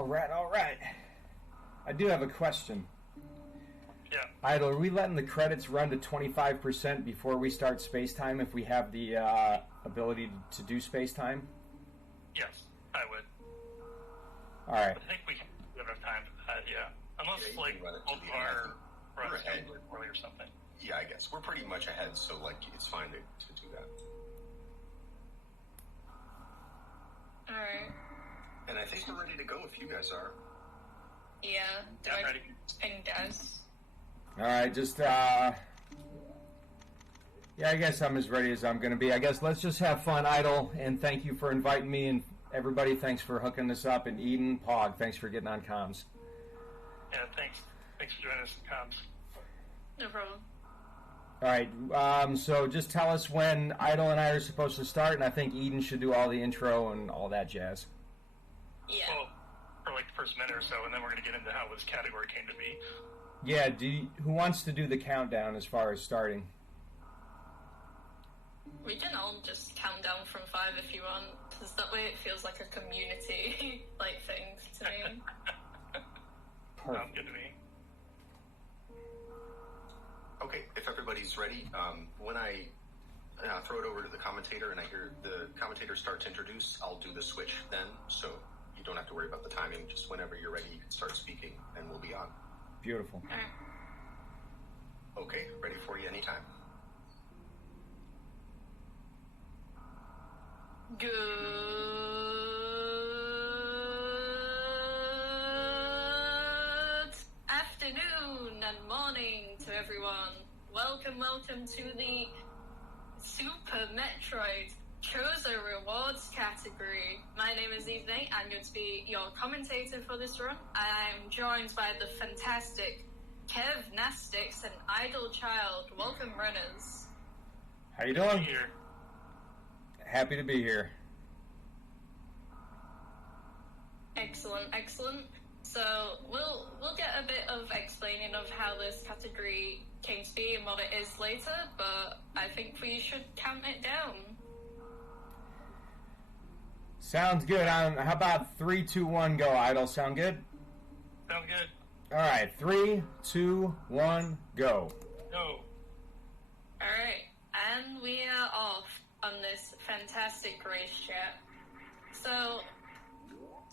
All right. I do have a question. Yeah. Idle, are we letting the credits run to 25% before we start space time if we have the ability to do space time? Yes, I would. All right. I think we have enough time for that, yeah. Unless, like, both our runs early or something. Yeah, I guess. We're pretty much ahead, so, it's fine to do that. Alright. And I think we're ready to go if you guys are. Yeah, I'm ready. And does. Alright, yeah, I guess I'm as ready as I'm going to be. I guess let's just have fun, Idle, and thank you for inviting me, and everybody, thanks for hooking this up, and Eden, Pog, thanks for getting on comms. Yeah, thanks. Thanks for joining us in comms. No problem. Alright, so just tell us when Idle and I are supposed to start, and I think Eden should do all the intro and all that jazz. Yeah. Well, for the first minute or so, and then we're going to get into how this category came to be. Yeah, who wants to do the countdown as far as starting? We can all just count down from 5 if you want, because that way it feels like a community thing to me. Sounds good to me. Okay, if everybody's ready, when I throw it over to the commentator and I hear the commentator start to introduce, I'll do the switch then, so you don't have to worry about the timing. Just whenever you're ready, you can start speaking, and we'll be on. Beautiful. Okay, ready for you anytime. Good afternoon and morning to everyone. Welcome to the Super Metroid Chozo Rewards category. My name is Evening. I'm going to be your commentator for this run. I'm joined by the fantastic Kev Nastix and Idle Child. Welcome, runners. How you doing? Here. Happy to be here. Excellent. So we'll get a bit of explaining of how this category came to be and what it is later, but I think we should count it down. Sounds good. How about 3, 2, 1, go, Idle? Sound good? Sounds good. Alright, 3, 2, 1, go. Go. Alright, and we are off on this fantastic race chat. So,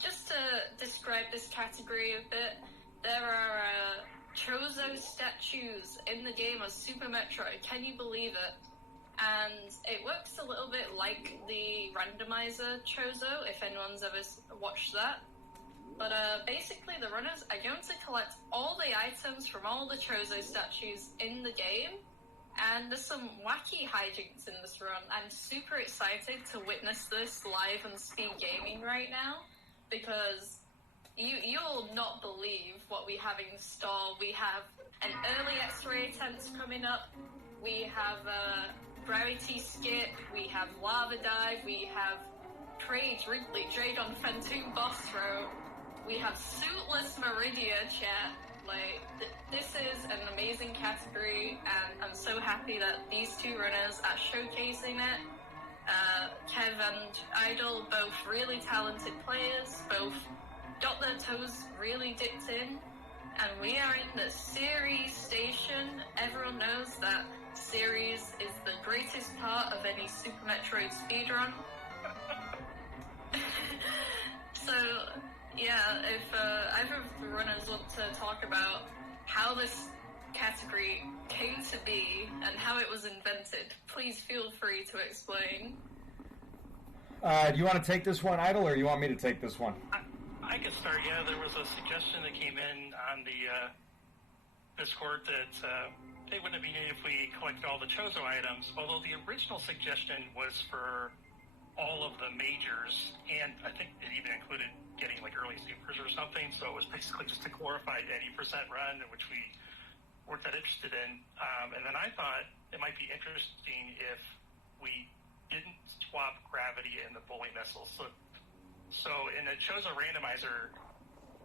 just to describe this category a bit, there are Chozo statues in the game of Super Metroid. Can you believe it? And it works a little bit like the randomizer Chozo, if anyone's ever watched that. But basically the runners are going to collect all the items from all the Chozo statues in the game, and there's some wacky hijinks in this run. I'm super excited to witness this live on Speed Gaming right now, because you'll not believe what we have in store. We have an early X-ray attempt coming up, we have Gravity Skip, we have Lava Dive, we have Trade Wrigley, Trade on Phantom Boss Throw, we have Suitless Meridia chat. This is an amazing category, and I'm so happy that these two runners are showcasing it. Kev and Idle, both really talented players, both got their toes really dipped in, and we are in the series station. Everyone knows that series is the greatest part of any Super Metroid speedrun. So, yeah, if either of the runners want to talk about how this category came to be and how it was invented, please feel free to explain. Do you want to take this one, Idle, or you want me to take this one? I could start, yeah. There was a suggestion that came in on the Discord that it wouldn't be neat if we collected all the Chozo items, although the original suggestion was for all of the majors, and I think it even included getting early supers or something, so it was basically just a glorified 80% run, which we weren't that interested in. And then I thought it might be interesting if we didn't swap gravity and the bowling missiles. So in the Chozo randomizer,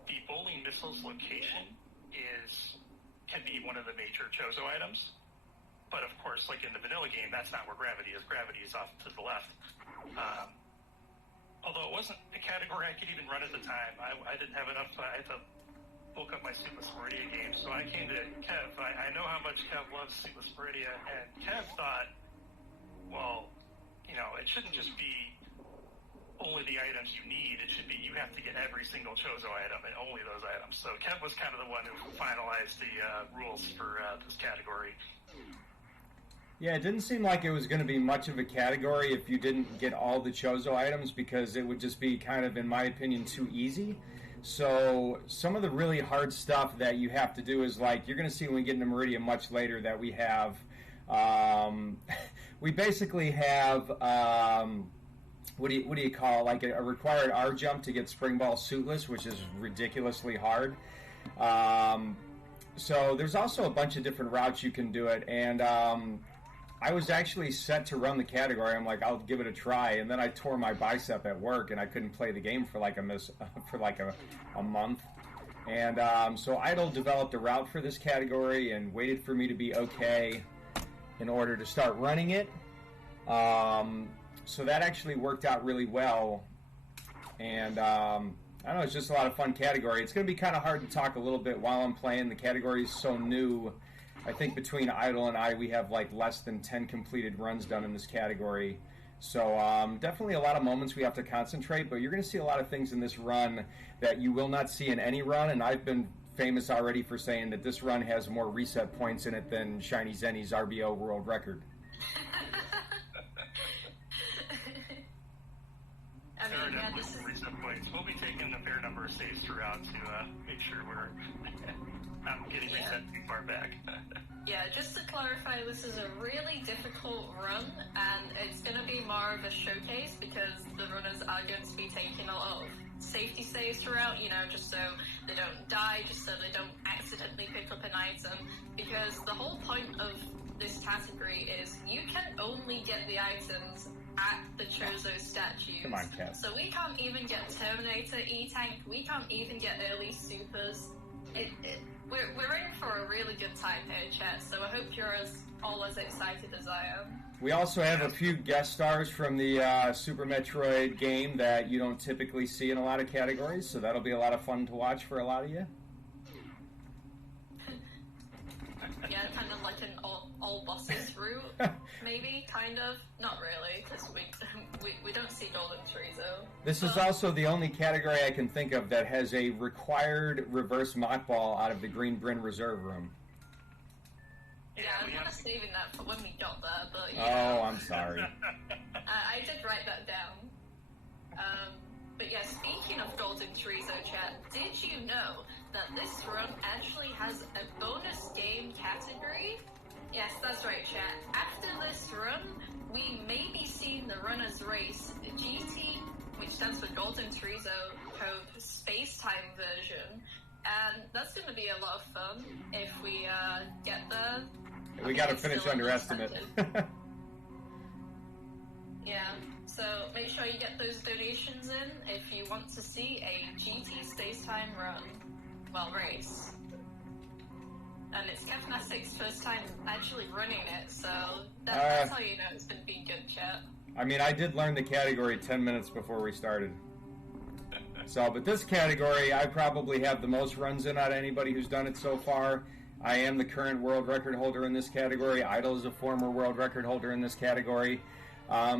the bowling missile's location can be one of the major Chozo items. But of course, in the vanilla game, that's not where gravity is. Gravity is off to the left. although it wasn't a category I could even run at the time. I didn't have enough. I had to bulk up my Super Sporidia game, so I came to Kev. I know how much Kev loves Super Sporidia, and Kev thought, well, it shouldn't just be only the items you need. It should be you have to get every single Chozo item and only those items. So Kev was kind of the one who finalized the rules for this category. Yeah, it didn't seem like it was going to be much of a category if you didn't get all the Chozo items, because it would just be kind of, in my opinion, too easy. So some of the really hard stuff that you have to do is, like, you're going to see when we get into Meridia much later that we have, we basically have, what do you call it? Like a required R jump to get Spring Ball suitless, which is ridiculously hard. So there's also a bunch of different routes you can do it, and I was actually set to run the category. I'm like, I'll give it a try, and then I tore my bicep at work, and I couldn't play the game for like a month. And so Idle developed a route for this category and waited for me to be okay in order to start running it. So that actually worked out really well, and I don't know, it's just a lot of fun category. It's going to be kind of hard to talk a little bit while I'm playing. The category is so new. I think between Idle and I, we have like less than 10 completed runs done in this category. So definitely a lot of moments we have to concentrate, but you're going to see a lot of things in this run that you will not see in any run, and I've been famous already for saying that this run has more reset points in it than Shiny Zenny's RBO world record. Reset points. We'll be taking a fair number of saves throughout to make sure we're not getting reset too far back. Yeah, just to clarify, this is a really difficult run, and it's going to be more of a showcase because the runners are going to be taking a lot of safety saves throughout, just so they don't die, just so they don't accidentally pick up an item, because the whole point of this category is you can only get the items at the Chozo statues. Come on, Kev. So we can't even get Terminator E-Tank, we can't even get early supers. We're in for a really good time here, chat, so I hope you're all as excited as I am. We also have a few guest stars from the Super Metroid game that you don't typically see in a lot of categories, so that'll be a lot of fun to watch for a lot of you. Yeah, kind of like an all bosses route, maybe, kind of. Not really, because we don't see Golden Chozo. This is also the only category I can think of that has a required reverse mock ball out of the Green Bryn Reserve Room. Yeah, I'm kind of saving that for when we got there, but Oh, I'm sorry. I did write that down. But yeah, speaking of Golden Chozo, chat, did you know that this run actually has a bonus game category? Yes, that's right, chat. After this run, we may be seeing the runners race GT, which stands for Golden Chozo code Space Time version, and that's going to be a lot of fun if we get there. We got to finish underestimate. Yeah, so make sure you get those donations in if you want to see a GT Space Time run, race. And it's Kevnatic's first time actually running it, so that's how you know it's going to be good, chat. I mean, I did learn the category 10 minutes before we started. So, but this category, I probably have the most runs in out of anybody who's done it so far. I am the current world record holder in this category. Idle is a former world record holder in this category.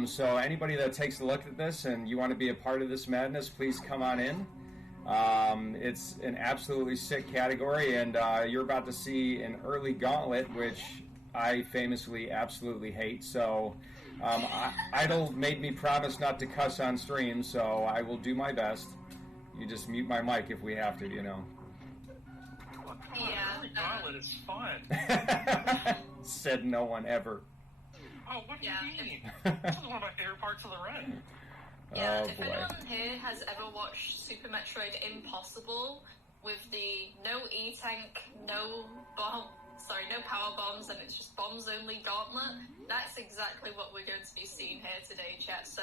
So anybody that takes a look at this and you want to be a part of this madness, please come on in. It's an absolutely sick category, and you're about to see an early gauntlet, which I famously absolutely hate. So Idle made me promise not to cuss on stream, so I will do my best. You just mute my mic if we have to, Yeah. Early gauntlet is fun. Said no one ever. Oh, what do you mean? This is one of my favorite parts of the run. Yeah, Oh, if boy. anyone here has ever watched Super Metroid Impossible with the no E-Tank, no power bombs, and it's just bombs only gauntlet, that's exactly what we're going to be seeing here today, chat. So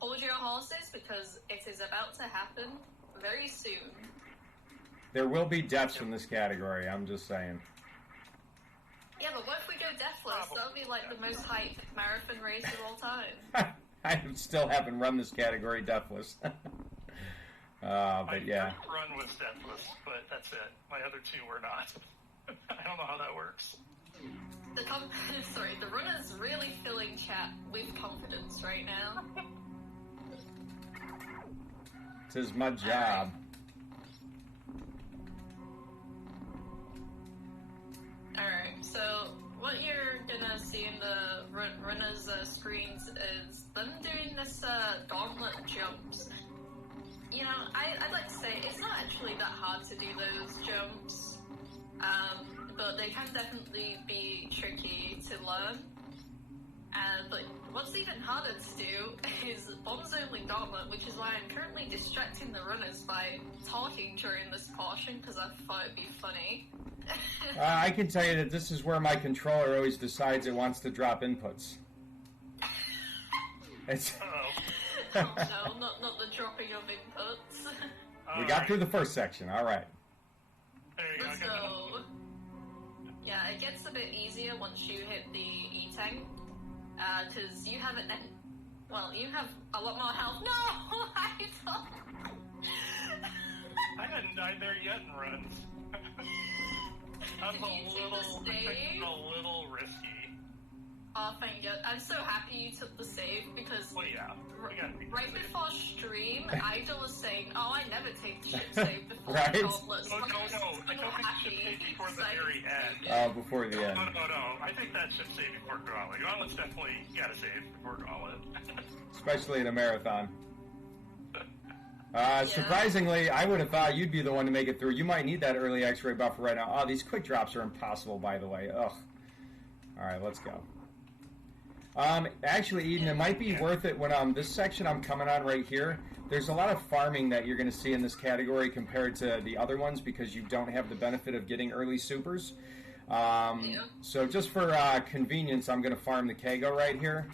hold your horses because it is about to happen very soon. There will be deaths in this category, I'm just saying. Yeah, but what if we go deathless? That'll be like the most hype marathon race of all time. I still haven't run this category deathless. But yeah. My run was deathless, but that's it. My other two were not. I don't know how that works. The runner's really filling chat with confidence right now. Tis my job. Alright, so what you're gonna see in the runner's screens is them doing this gauntlet jumps. You know, I'd like to say it's not actually that hard to do those jumps, but they can definitely be tricky to learn. But what's even harder to do is bombs only gauntlet, which is why I'm currently distracting the runners by talking during this portion, because I thought it'd be funny. I can tell you that this is where my controller always decides it wants to drop inputs. It's Oh no, not the dropping of inputs. we got through the first section, alright. There you go. So, yeah, it gets a bit easier once you hit the E-tank. Because you haven't... Well, you have a lot more health. No! I thought... I hadn't died there yet in runs. Did you take the save? A little risky. Oh, thank God. I'm so happy you took the save, because Well, yeah. right before stream, Idol was saying, oh, I never take the ship save before Right? the gauntlets. No. I I'm don't so think you should happy, save before the because I- very end. Before the end. No. I think that should save before Gauntlet. Gauntlet's definitely gotta save before Gauntlet. Especially in a marathon. Surprisingly, I would have thought you'd be the one to make it through. You might need that early X-ray buffer right now. Oh, these quick drops are impossible, by the way. Ugh. Alright, let's go. Actually, Eden, it might be worth it when this section I'm coming on right here. There's a lot of farming that you're going to see in this category compared to the other ones because you don't have the benefit of getting early supers. So just for convenience, I'm going to farm the Kago right here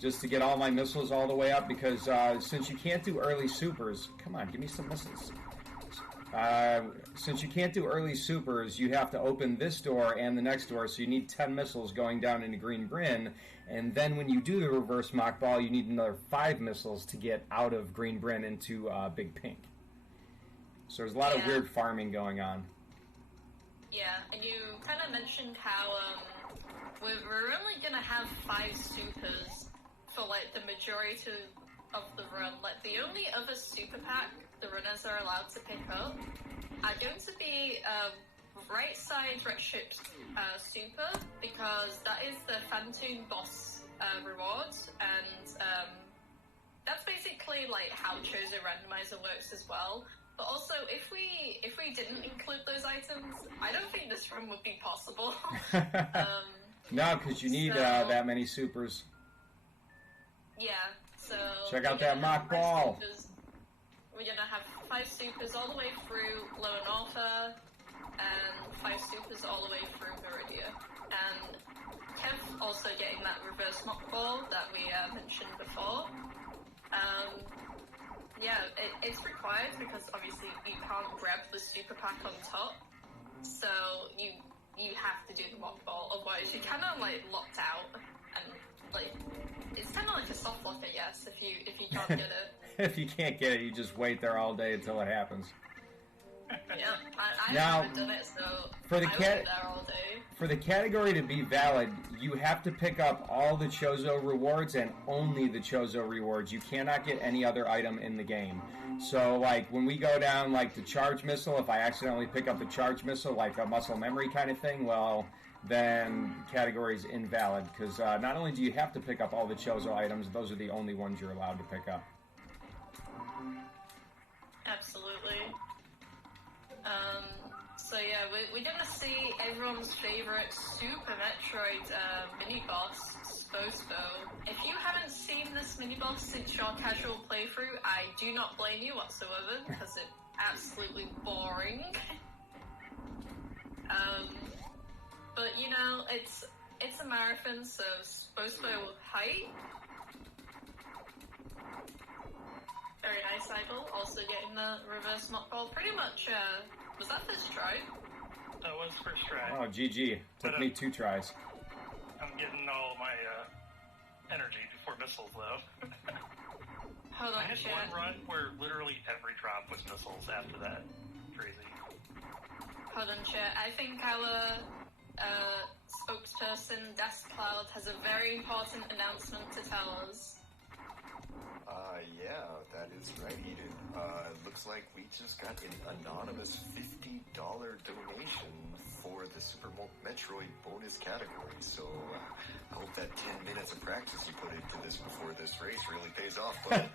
just to get all my missiles all the way up because since you can't do early supers, come on, give me some missiles. Since you can't do early supers, you have to open this door and the next door, so you need 10 missiles going down into Green Bryn, and then when you do the reverse mock ball, you need another 5 missiles to get out of Green Bryn into Big Pink. So there's a lot of weird farming going on. Yeah, and you kind of mentioned how we're only going to have 5 supers for, like, the majority of the run. Like, the only other super pack the runners are allowed to pick up are going to be right side red ship super, because that is the Phantom boss rewards, and that's basically like how Chozo Randomizer works as well. But also, if we didn't include those items, I don't think this run would be possible. No, because you need that many supers. Yeah, so check out that mock ball. We're gonna have 5 supers all the way through Lower Northa, and 5 supers all the way through Meridia. And Kev also getting that reverse mock ball that we mentioned before. It's required because obviously you can't grab the super pack on top, so you have to do the mock ball, otherwise you're kind of like locked out, and like it's kind of like a soft lock, I guess, if you can't get it. If you can't get it, you just wait there all day until it happens. Yeah, I now, haven't done it, so for the I wait there all day. For the category to be valid, you have to pick up all the Chozo rewards and only the Chozo rewards. You cannot get any other item in the game. So, like, when we go down, like, the charge missile, if I accidentally pick up the charge missile, like a muscle memory kind of thing, well, then category is invalid. Because not only do you have to pick up all the Chozo items, those are the only ones you're allowed to pick up. Absolutely. So yeah, we're gonna see everyone's favorite Super Metroid mini-boss, Spospo. If you haven't seen this mini-boss since your casual playthrough, I do not blame you whatsoever, because it's absolutely boring. But you know, it's a marathon, so Spospo height. Very nice, Idol. Also getting the reverse mock ball. Pretty much, was that first try? That was first try. Oh, GG. Took me 2 tries. I'm getting all my energy before missiles, though. Hold on, I had chat. one run where literally every drop was missiles after that. Crazy. Hold on, chat. I think our spokesperson, Das Cloud, has a very important announcement to tell us. Yeah, that is right, Eden. Looks like we just got an anonymous $50 donation for the Super Metroid bonus category. So I hope that 10 minutes of practice you put into this before this race really pays off, bud.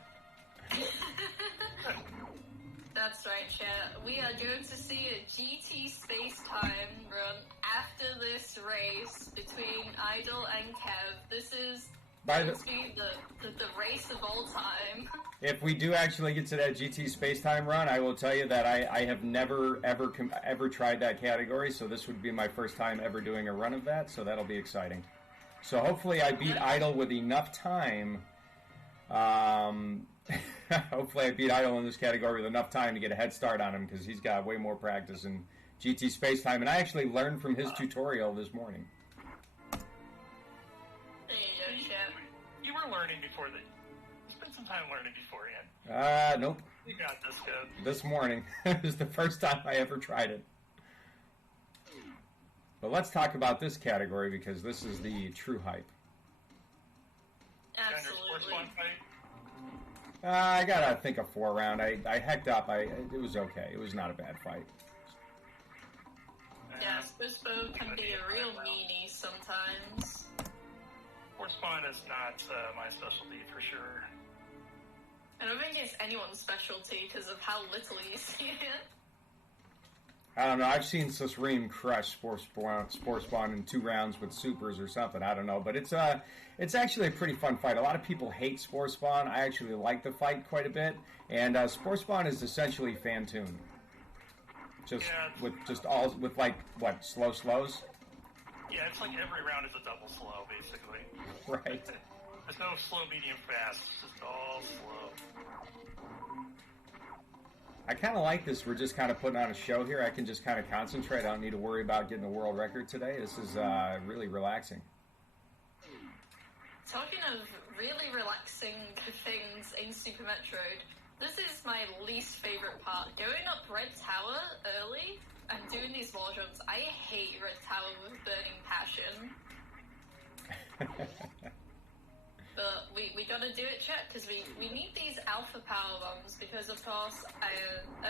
That's right, chat. We are going to see a GT Space Time run after this race between Idol and Kev. This is going to be the race of all time. If we do actually get to that GT Space Time run, I will tell you that I have never, ever tried that category, so this would be my first time ever doing a run of that, so that'll be exciting. So hopefully I beat Idol with enough time. Hopefully I beat Idol in this category with enough time to get a head start on him, because he's got way more practice in GT Space Time, and I actually learned from his tutorial this morning. There you go, chat. You were learning before the. You spent some time learning beforehand. Nope. You got this, Kev. This morning. It was the first time I ever tried it. But let's talk about this category, because this is the true hype. Absolutely. I got, I think, a 4-round. I hecked up. It was okay. It was not a bad fight. Yeah, Spispo can be a real meanie sometimes. Force spawn is not my specialty for sure. I don't think it's anyone's specialty because of how little you see it. I don't know. I've seen Sasreem crush Spore Spawn in 2 rounds with supers or something. I don't know. But it's actually a pretty fun fight. A lot of people hate Spore Spawn. I actually like the fight quite a bit. And Spore Spawn is essentially Fantoon. With slow slows? Yeah, it's like every round is a double slow, basically. Right. There's no slow, medium, fast. It's just all slow. I kind of like this. We're just kind of putting on a show here. I can just kind of concentrate. I don't need to worry about getting a world record today. This is really relaxing. Talking of really relaxing things in Super Metroid, this is my least favorite part. Going up Red Tower early and doing these wall jumps. I hate Red Tower with burning passion. But we gotta do it, chat, because we need these alpha power bombs, because of course,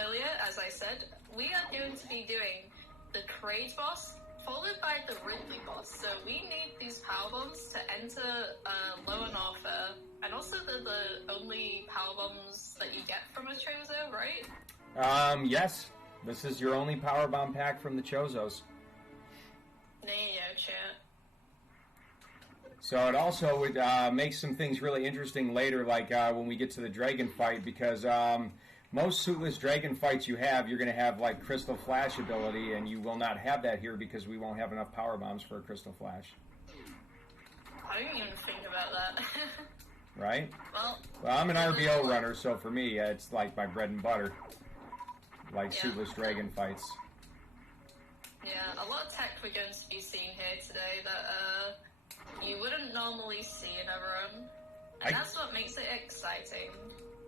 earlier, as I said, we are going to be doing the Kraid boss, followed by the Ridley boss, so we need these power bombs to enter Lower North, and also they're the only power bombs that you get from a Chozo, right? Yes. This is your only power bomb pack from the Chozos. There you go, chat. So it also would make some things really interesting later, like when we get to the dragon fight, because most suitless dragon fights you have, you're going to have like Crystal Flash ability, and you will not have that here because we won't have enough power bombs for a Crystal Flash. I didn't even think about that. Right? Well, I'm an RBO runner, so for me, it's like my bread and butter. Like suitless dragon fights. Yeah, a lot of tech we're going to be seeing here today that you wouldn't normally see in a run. And that's what makes it exciting.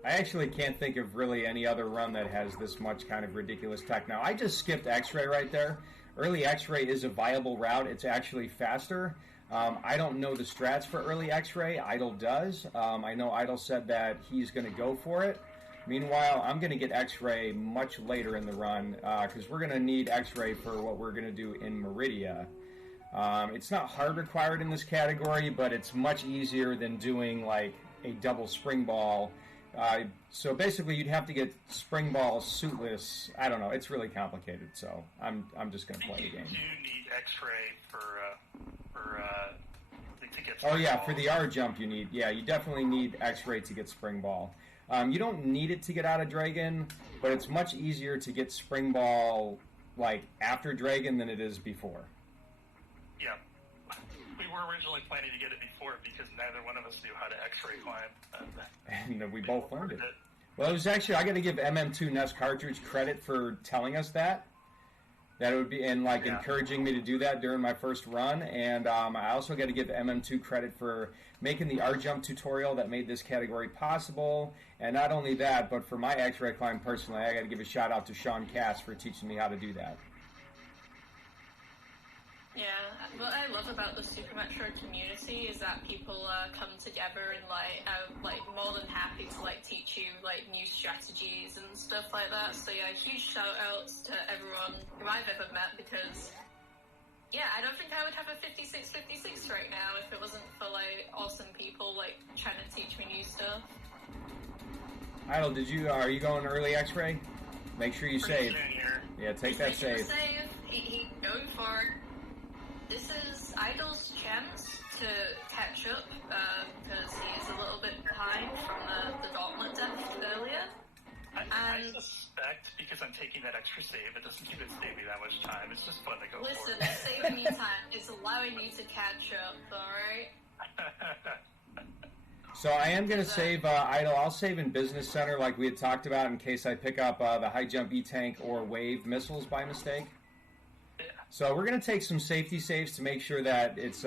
I actually can't think of really any other run that has this much kind of ridiculous tech. Now, I just skipped X-Ray right there. Early X-Ray is a viable route. It's actually faster. I don't know the strats for early X-Ray. Idol does. I know Idol said that he's going to go for it. Meanwhile, I'm going to get X-Ray much later in the run because we're going to need X-Ray for what we're going to do in Meridia. It's not hard required in this category, but it's much easier than doing like a double spring ball. So basically, you'd have to get spring ball suitless. I don't know. It's really complicated. So I'm just going to play the game. You need X-ray to get. Oh yeah, for the R jump you need. Yeah, you definitely need X-ray to get spring ball. You don't need it to get out of Dragon, but it's much easier to get spring ball like after Dragon than it is before. Yeah. We were originally planning to get it before because neither one of us knew how to X-ray climb. And we both learned it. Well, it was actually, I got to give MM2 NES Cartridge credit for telling us that. That would be, and like Yeah. encouraging me to do that during my first run. And I also got to give MM2 credit for making the R-Jump tutorial that made this category possible. And not only that, but for my X-Ray climb personally, I got to give a shout out to Sean Cass for teaching me how to do that. Yeah, what I love about the Super Metro community is that people come together and like more than happy to like teach you like new strategies and stuff like that. So yeah, huge shout outs to everyone who I've ever met, because yeah, I don't think I would have a 56-56 right now if it wasn't for like awesome people like trying to teach me new stuff. Idle, are you going early X-Ray? Make sure you save. Yeah, take that He's save. making a save. He going for it. This is Idle's chance to catch up, because he's a little bit behind from the Gauntlet death earlier. I suspect, because I'm taking that extra save, it doesn't keep it saving me that much time. It's just fun to go Listen, for. it's saving you time. It's allowing you to catch up, alright? So I am going to save Idle. I'll save in Business Center like we had talked about in case I pick up the high jump E-Tank or wave missiles by mistake. Yeah. So we're going to take some safety saves to make sure that it's,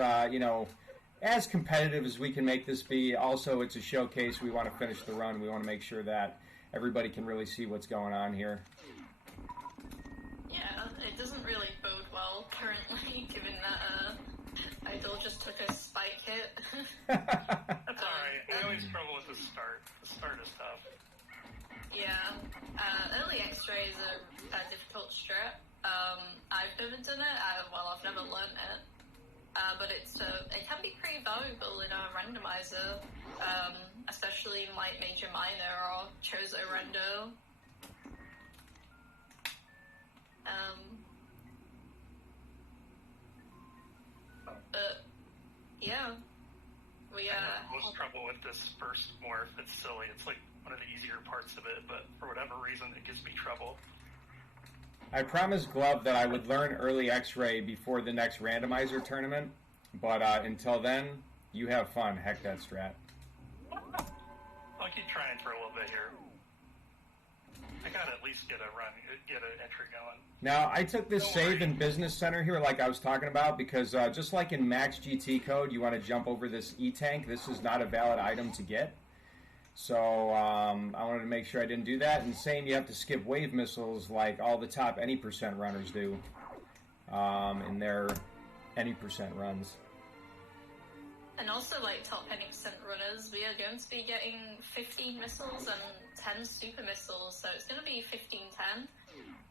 as competitive as we can make this be. Also, it's a showcase. We want to finish the run. We want to make sure that everybody can really see what's going on here. Yeah, it doesn't really bode well currently, given that Idle just took a spike hit. That's alright. I always struggle with the start. The start is tough. Yeah, early X-ray is a difficult strat. I've never done it. I've never learned it. But it can be pretty valuable in a randomizer, especially in like Major Minor or Chozo Rendo. But yeah, we I have most trouble with this first morph. It's silly. It's like one of the easier parts of it, but for whatever reason, it gives me trouble. I promised Glove that I would learn early X-Ray before the next randomizer tournament, but until then, you have fun. Heck that strat. I'll keep trying for a little bit here. I gotta at least get an entry going. Now, I took this save in Business Center here like I was talking about because just like in Max GT code, you want to jump over this E-Tank. This is not a valid item to get. So I wanted to make sure I didn't do that. And same, you have to skip wave missiles like all the top any percent runners do in their any percent runs. And also, like, top 10% runners, we are going to be getting 15 missiles and 10 super missiles, so it's going to be 15-10.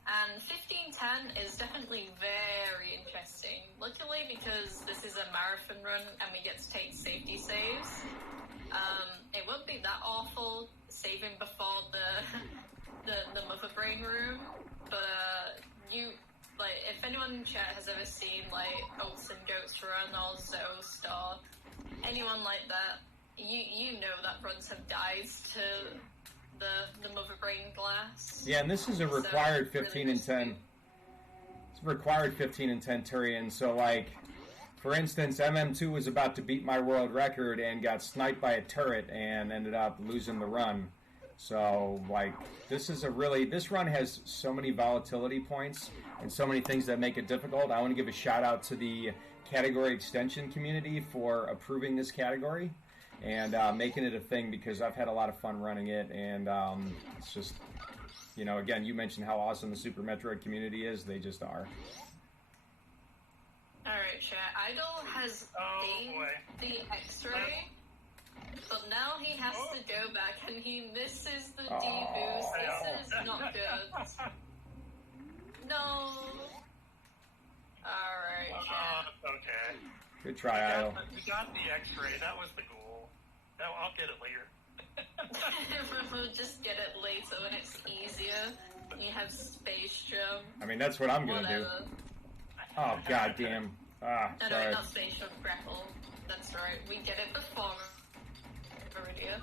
And 15-10 is definitely very interesting. Luckily, because this is a marathon run and we get to take safety saves, it won't be that awful saving before the mother brain room, but if anyone in chat has ever seen, like, Oats and Goats Run or Zoast or anyone like that, you know that runs have died to the mother brain glass. Yeah, and this is a required so 15 and 10. It's a required 15 and 10 Turian. So, like, for instance, MM2 was about to beat my world record and got sniped by a turret and ended up losing the run. So, like, this run has so many volatility points and so many things that make it difficult. I want to give a shout out to the category extension community for approving this category and making it a thing, because I've had a lot of fun running it, and it's just, again, you mentioned how awesome the Super Metroid community is. They just are. Alright, chat. Idol has the X-ray, but now he has to go back and he misses the D-boost. This is not good. No. Alright, chat. Okay. Good try, Idol. We got the X-ray. That was the goal. No, I'll get it later. We'll just get it later when it's easier. When you have space jump. I mean, that's what I'm going to do. Oh, goddamn. Sorry. Not space jump, grapple. That's right. We get it before Viridia.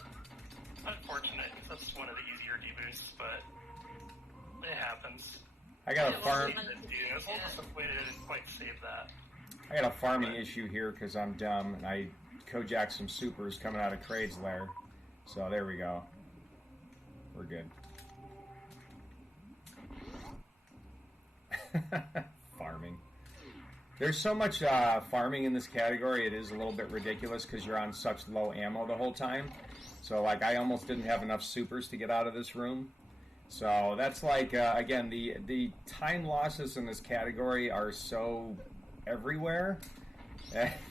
Unfortunate, because that's one of the easier deboosts, but it happens. I got a farm. I was almost afraid I didn't quite save that. I got a farming issue here because I'm dumb, and I co-jacked some supers coming out of Kraid's lair. So there we go. We're good. Farming. There's so much farming in this category, it is a little bit ridiculous because you're on such low ammo the whole time. So, like, I almost didn't have enough supers to get out of this room. So that's like, again, the time losses in this category are so everywhere.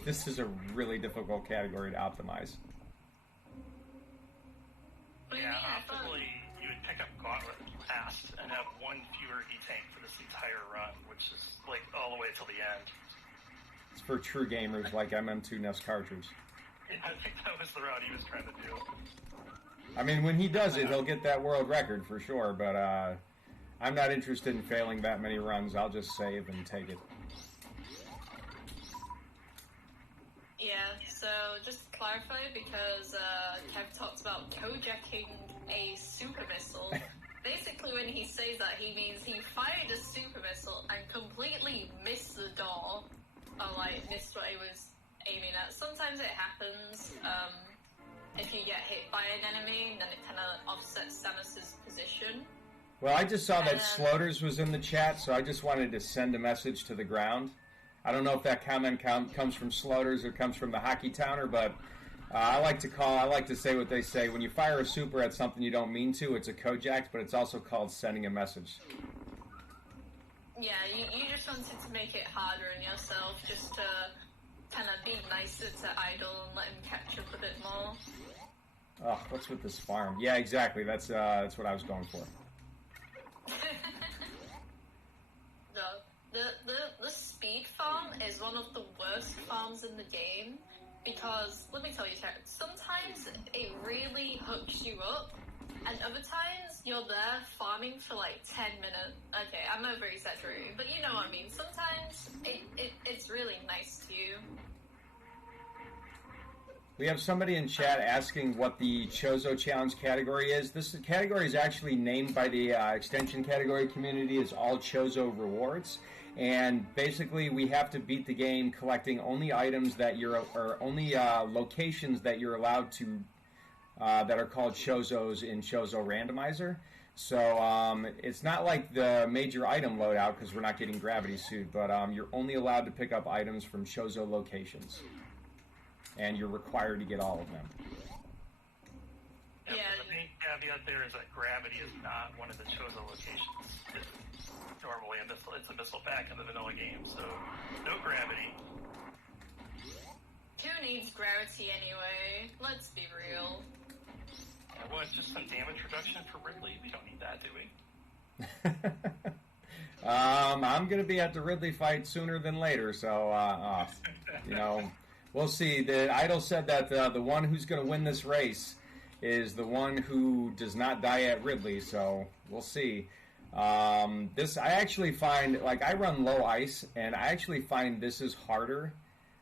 This is a really difficult category to optimize. Yeah, optimally, you would pick up Gauntlet last and have one fewer E-Tank for this entire run, which is, like, all the way till the end. It's for true gamers like MM2 NES cartridge. Yeah, I think that was the route he was trying to do. I mean, when he does it, he'll get that world record for sure, but I'm not interested in failing that many runs. I'll just save and take it. Yeah, so just to clarify, because Kev talked about co-jacking a super missile. Basically, when he says that, he means he fired a super missile and completely missed the door, or like missed what he was aiming at. Sometimes it happens. If you get hit by an enemy, then it kind of offsets Samus's position. Well, I just saw that Sloters was in the chat, so I just wanted to send a message to the ground. I don't know if that comment comes from Sloters or comes from the Hockey Towner, but I like to say what they say. When you fire a super at something you don't mean to, it's a Kojak, but it's also called sending a message. Yeah, you just wanted to make it harder on yourself, just to kind of be nicer to Idol and let him catch up a bit more. Oh, what's with this farm? Yeah, exactly. That's what I was going for. The speed farm is one of the worst farms in the game because, let me tell you, chat, sometimes it really hooks you up, and other times you're there farming for like 10 minutes. Okay, I'm over exaggerating, but you know what I mean. Sometimes it's really nice to you. We have somebody in chat asking what the Chozo Challenge category is. This category is actually named by the extension category community as All Chozo Rewards. And basically, we have to beat the game collecting only items that or only locations that you're allowed to, that are called Chozos in Chozo Randomizer. So it's not like the major item loadout because we're not getting Gravity Suit, but you're only allowed to pick up items from Chozo locations. And you're required to get all of them. Yeah, the main caveat there is that Gravity is not one of the Chozo locations. Normally, it's a missile pack in the vanilla game, so no Gravity. Who needs Gravity anyway? Let's be real. Yeah, well, it's just some damage reduction for Ridley. We don't need that, do we? I'm going to be at the Ridley fight sooner than later, so, you know... We'll see. The Idol said that the one who's going to win this race is the one who does not die at Ridley, so we'll see. I actually find, like, I run low ice, and I actually find this is harder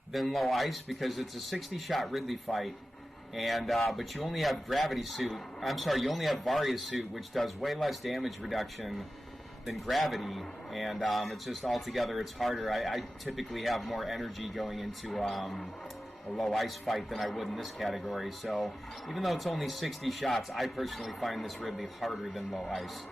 than low ice because it's a 60-shot Ridley fight, and but you only have Gravity Suit. I'm sorry, you only have Varia Suit, which does way less damage reduction than Gravity, and it's just altogether it's harder. I typically have more energy going into a low ice fight than I would in this category, so even though it's only 60 shots, I personally find this Ridley harder than low ice.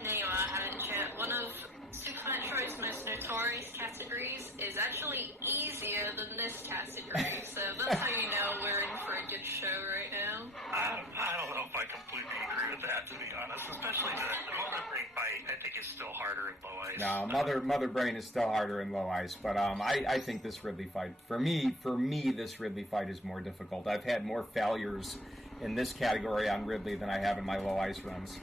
There you are, haven't you? One of Super Metroid's most notorious categories is actually easier than this category, so that's how you know we're in for a good show right now. I don't know if I completely agree with that, to be honest. Especially the Mother Brain fight, I think, is still harder in low ice. No, Mother Brain is still harder in low ice, but I think this Ridley fight, for me, this Ridley fight is more difficult. I've had more failures in this category on Ridley than I have in my low ice runs.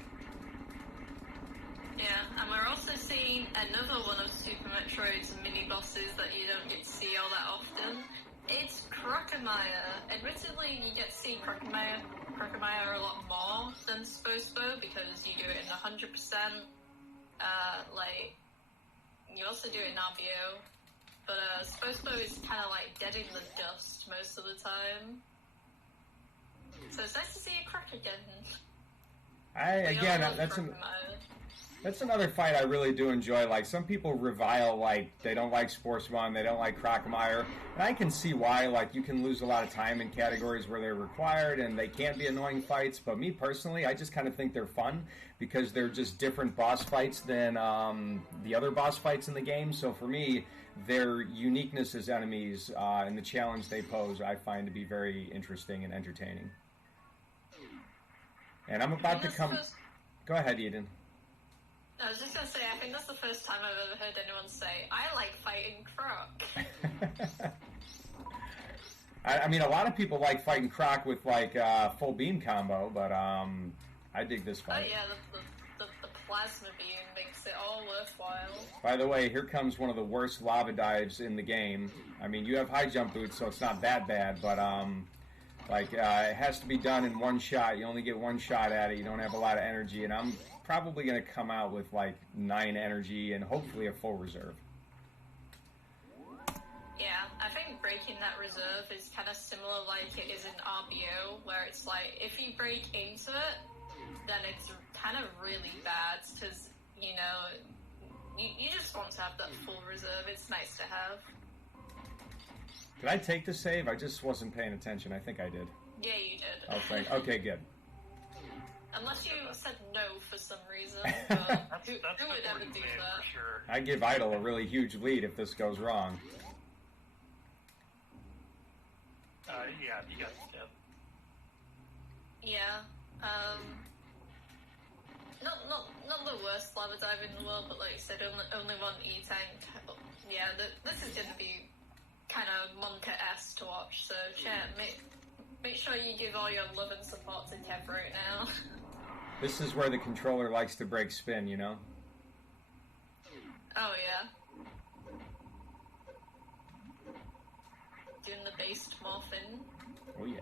Yeah, and we're also seeing another one of Super Metroid's mini-bosses that you don't get to see all that often. It's Crocomire. Admittedly, you get to see Crocomire a lot more than Spospo because you do it in 100%. You also do it in RBO. But Spospo is kind of like dead in the dust most of the time. So it's nice to see a Croc again. That's another fight I really do enjoy. Like, some people revile, like, they don't like Sportsman, they don't like Crockemeyer, and I can see why. Like, you can lose a lot of time in categories where they're required, and they can be annoying fights, but me personally, I just kind of think they're fun, because they're just different boss fights than the other boss fights in the game, so for me, their uniqueness as enemies and the challenge they pose, I find to be very interesting and entertaining. And I'm about to come... Go ahead, Eden. I was just going to say, I think that's the first time I've ever heard anyone say, I like fighting Croc. I mean, a lot of people like fighting Croc with, like, full beam combo, but I dig this fight. Oh, yeah, the plasma beam makes it all worthwhile. By the way, here comes one of the worst lava dives in the game. I mean, you have high jump boots, so it's not that bad, but, it has to be done in one shot. You only get one shot at it. You don't have a lot of energy, and I'm probably going to come out with like 9 energy and hopefully a full reserve. Yeah, I think breaking that reserve is kind of similar like it is in RBO, where it's like, if you break into it, then it's kind of really bad, because, you know, you just want to have that full reserve. It's nice to have. Did I take the save? I just wasn't paying attention. I think I did. Yeah, you did. Oh, okay, good. Unless you said no for some reason, but who would ever do that? Sure. I give Idol a really huge lead if this goes wrong. Yeah, you got the step. Yeah, not the worst lava dive in the world, but like you said, only one E-tank. Yeah, this is going to be kind of Monka-esque to watch, so chat, make sure you give all your love and support to Kev right now. This is where the controller likes to break spin, you know? Oh, yeah. Doing the based morphin. Oh, yeah.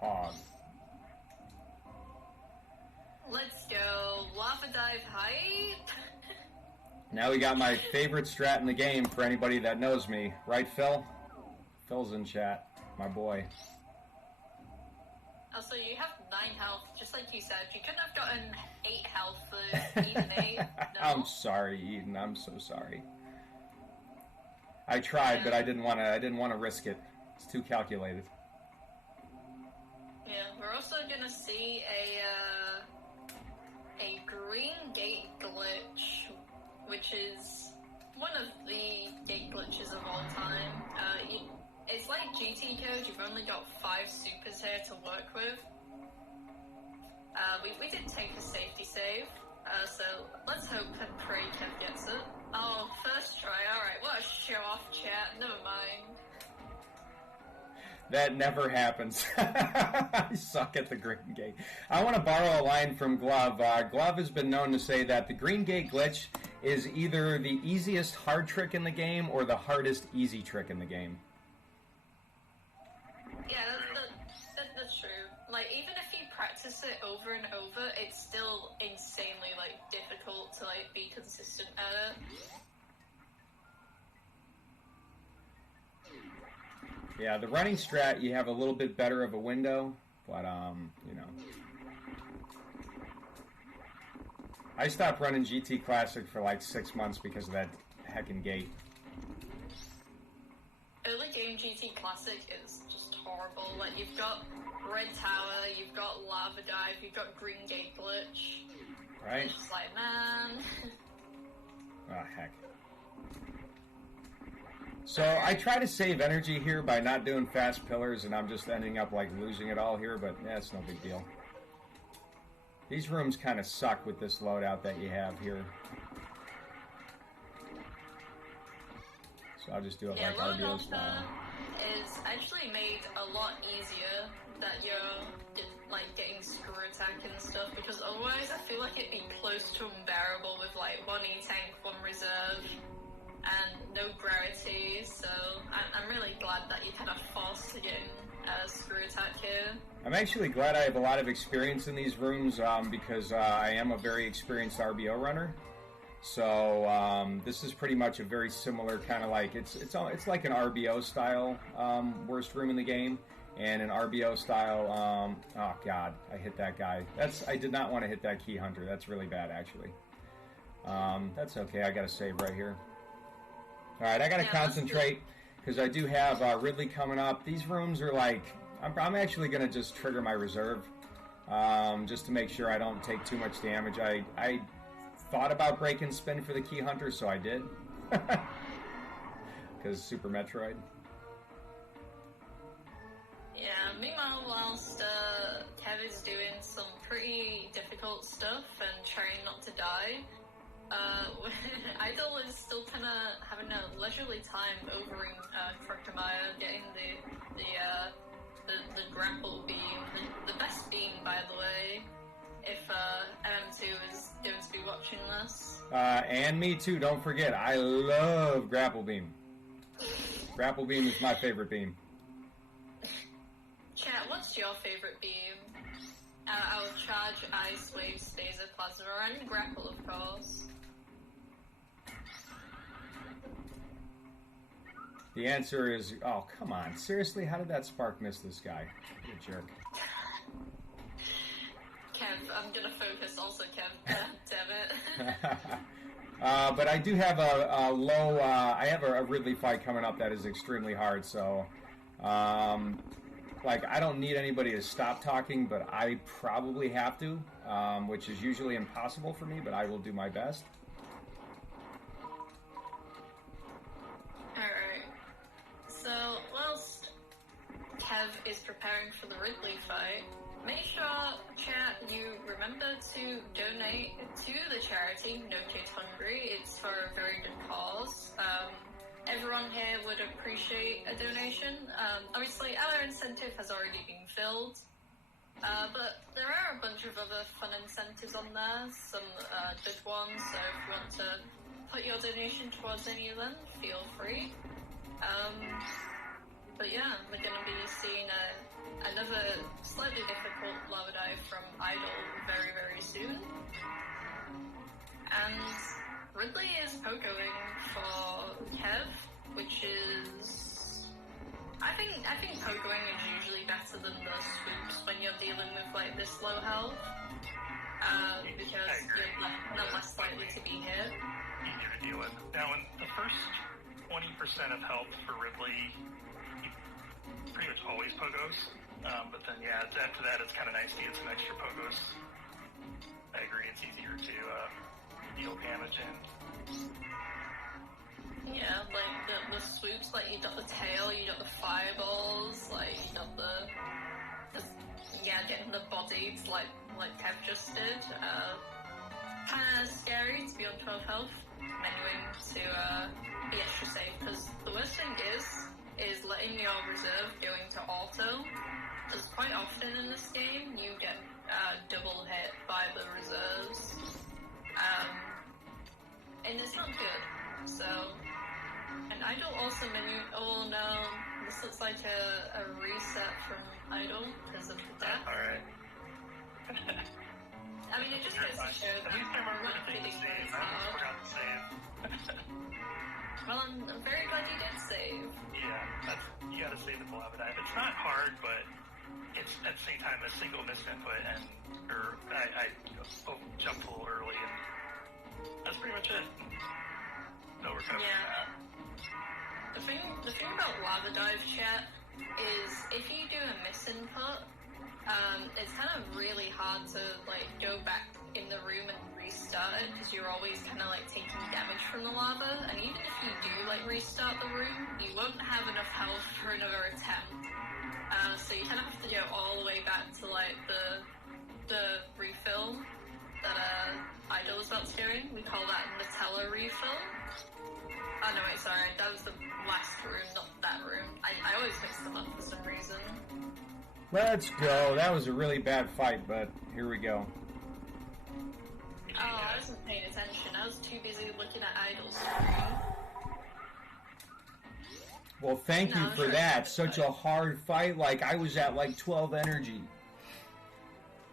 Hog. Let's go. Lava dive height. Now we got my favorite strat in the game for anybody that knows me. Right, Phil? Phil's in chat. My boy. Also, you have 9 health, just like you said. You couldn't have gotten 8 health for Eden 8. No. I'm sorry, Eden. I'm so sorry. I tried, but I didn't want to risk it. It's too calculated. Yeah, we're also gonna see a green gate glitch, which is one of the gate glitches of all time. It's like GT code, you've only got 5 supers here to work with. We did take a safety save, so let's hope and pray Kev gets it. Oh, first try, alright, what a show-off chat, never mind. That never happens. I suck at the green gate. I want to borrow a line from Glove. Glove has been known to say that the green gate glitch is either the easiest hard trick in the game or the hardest easy trick in the game. Yeah, that's true. Like, even if you practice it over and over, it's still insanely, like, difficult to, like, be consistent at it. Yeah, the running strat, you have a little bit better of a window, but, you know. I stopped running GT Classic for like 6 months because of that heckin' gate. Early game GT Classic is just horrible. Like, you've got Red Tower, you've got Lava Dive, you've got Green Gate Glitch. Right? It's just like, man. Oh, heck. So I try to save energy here by not doing fast pillars, and I'm just ending up like losing it all here, but yeah, it's no big deal. These rooms kind of suck with this loadout that you have here. So I'll just do it like RBO style. Is actually made a lot easier that you're like getting screw attack and stuff, because otherwise I feel like it'd be close to unbearable with like 1 E-tank, 1 reserve, and no gravity, so I'm really glad that you're kind of forced to get in screw attack here. I'm actually glad I have a lot of experience in these rooms because I am a very experienced RBO runner. So this is pretty much a very similar kind of like it's like an RBO style worst room in the game, and an RBO style. Oh God, I hit that guy. I did not want to hit that key hunter. That's really bad actually. That's okay. I got to save right here. All right, I got to concentrate because I do have Ridley coming up. These rooms are like I'm actually going to just trigger my reserve just to make sure I don't take too much damage. I thought about break and spin for the key hunter, so I did. Because Super Metroid. Yeah, meanwhile, whilst Kev is doing some pretty difficult stuff and trying not to die, Idol is still kind of having a leisurely time overing Crocomire, getting the grapple beam, the best beam, by the way, if MM2 is going to be watching this. And me too, don't forget, I love grapple beam. Grapple beam is my favorite beam. Chat, what's your favorite beam? I'll charge, ice, wave, phaser, plasma, and grapple, of course. The answer is, oh, come on. Seriously, how did that spark miss this guy? What a jerk. Kev, I'm gonna focus also, Kev. Damn it. But I do have a low, I have a Ridley fight coming up that is extremely hard, so, like, I don't need anybody to stop talking, but I probably have to, which is usually impossible for me, but I will do my best. Alright. So, whilst Kev is preparing for the Ridley fight, make sure, chat, you remember to donate to the charity No Kids Hungry. It's for a very good cause. Everyone here would appreciate a donation. Obviously, our incentive has already been filled, but there are a bunch of other fun incentives on there, some good ones, so if you want to put your donation towards any of them, feel free. But yeah, we're going to be seeing another slightly difficult lava dive from Idol very, very soon. And Ridley is pogoing for Kev, which is... I think pogoing is usually better than the swoops when you're dealing with like this low health. Because you're not less likely to be hit. Easier to deal with. Now, in the first 20% of health for Ridley, he pretty much always pogos. But then, yeah, after that, it's kind of nice to get some extra pogos. I agree, it's easier to deal damage in. Yeah, like the swoops, like you got the tail, you got the fireballs, like you got the getting the bodies like Kev just did. Kind of scary to be on 12 health, menuing to be extra safe, because the worst thing is letting your reserve go into auto, because quite often in this game you get double hit by the reserves, and it's not good. So, and Idol also menu. Oh no, this looks like a reset from Idol because of the death. Alright. I mean, it just goes to show that At least I remember not to take the hitting save. is I almost hard. forgot to save. Well, I'm very glad you did save. Yeah, you gotta save the lava dive. It's not hard, but it's at the same time a single missed input, and I jumped a little early, and that's pretty much it. No recovery from that. The thing about lava dive, chat, is if you do a misinput, it's kind of really hard to like go back in the room and restart it, because you're always kind of like taking damage from the lava, and even if you do like restart the room, you won't have enough health for another attempt. So you kind of have to go all the way back to like the refill that Idol was about to go in. We call that Nutella refill. Oh no, wait, sorry, that was the last room, not that room. I always mix them up for some reason. Let's go. That was a really bad fight, but here we go. Oh, I wasn't paying attention. I was too busy looking at Idol's screen. Well, thank you for that. Such a hard fight. Like, I was at like 12 energy.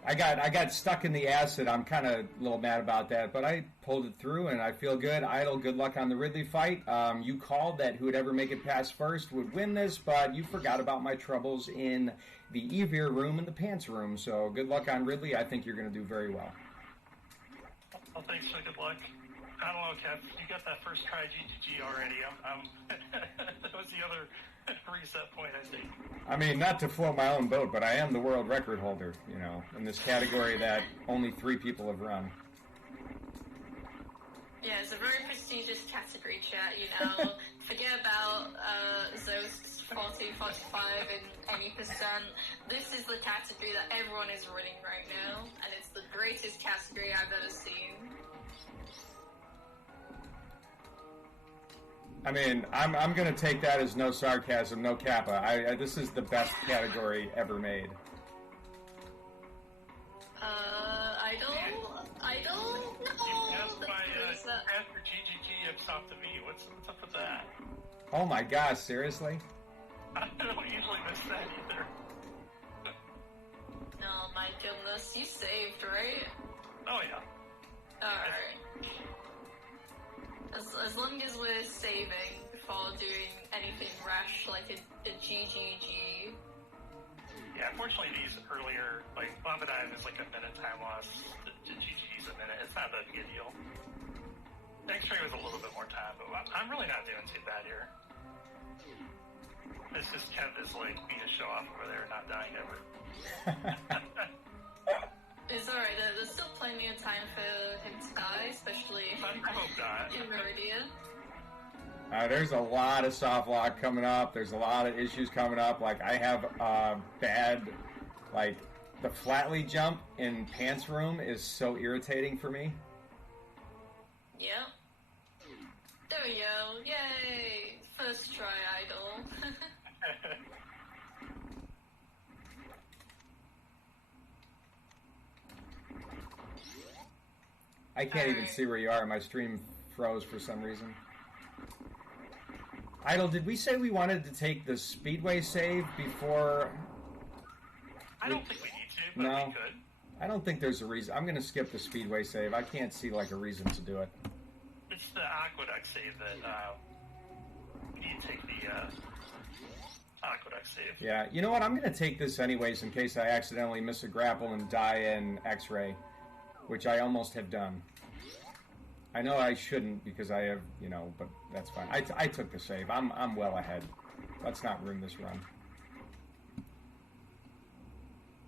I got stuck in the acid. I'm kind of a little mad about that, but I pulled it through, and I feel good. Idle, good luck on the Ridley fight. You called that who would ever make it past first would win this, but you forgot about my troubles in the Evir room and the pants room, so good luck on Ridley. I think you're going to do very well. Well, thanks for good luck. I don't know, Kev. You got that first try GGG already. That was the other reset point, I think. I mean, not to float my own boat, but I am the world record holder, you know, in this category that only 3 people have run. Yeah, it's a very prestigious category, chat, you know. Forget about those 40, 45, and any percent. This is the category that everyone is running right now, and it's the greatest category I've ever seen. I mean, I'm going to take that as no sarcasm, no kappa. This is the best category ever made. I don't know. You passed for GGG up top to me. What's up with that? Oh my gosh, seriously? I don't usually miss that either. Oh my goodness, you saved, right? Oh yeah. Alright. As long as we're saving before doing anything rash like a GGG. Yeah, unfortunately these earlier, like, Bomba Dive is like a minute time loss. The GGG's a minute. It's not that big a deal. X-Ray was a little bit more time, but I'm really not doing too bad here. It's just Kev is like being a show off over there, not dying ever. It's alright, there's still plenty of time for him to die, especially I hope not. in Meridia. There's a lot of soft lock coming up. There's a lot of issues coming up. Like, I have bad, like, the flatly jump in pants room is so irritating for me. Yeah. There we go. Yay! First try, Idol. I can't even see where you are. My stream froze for some reason. Idol, did we say we wanted to take the Speedway save before... I don't think we need to, but No. we could. I don't think there's a reason. I'm going to skip the Speedway save. I can't see, like, a reason to do it. It's the Aqueduct save that we need to take the Aqueduct save. Yeah, you know what? I'm going to take this anyways in case I accidentally miss a grapple and die in X-Ray, which I almost have done. I know I shouldn't because I have, you know, but that's fine. I took the save. I'm well ahead. Let's not ruin this run.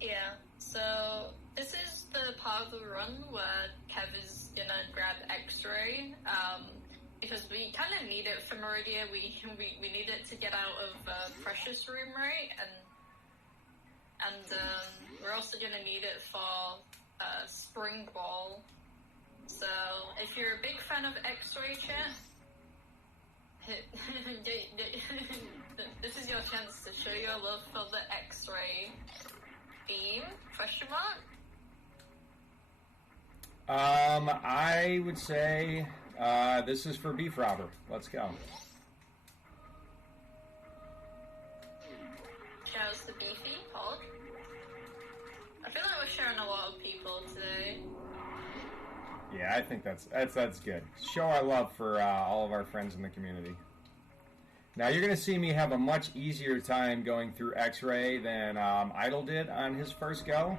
Yeah, so this is the part of the run where Kev is gonna grab X-Ray, because we kind of need it for Meridia. We need it to get out of Precious Room, right? And we're also gonna need it for Spring Ball. So if you're a big fan of X-Ray, chat, this is your chance to show your love for the X-Ray theme, question mark? I would say this is for Beef Robber. Let's go. Shouts to Beefy, Pod. I feel like we're sharing a lot of people today. Yeah, I think that's good. Show our love for all of our friends in the community. Now, you're going to see me have a much easier time going through X-Ray than Idol did on his first go.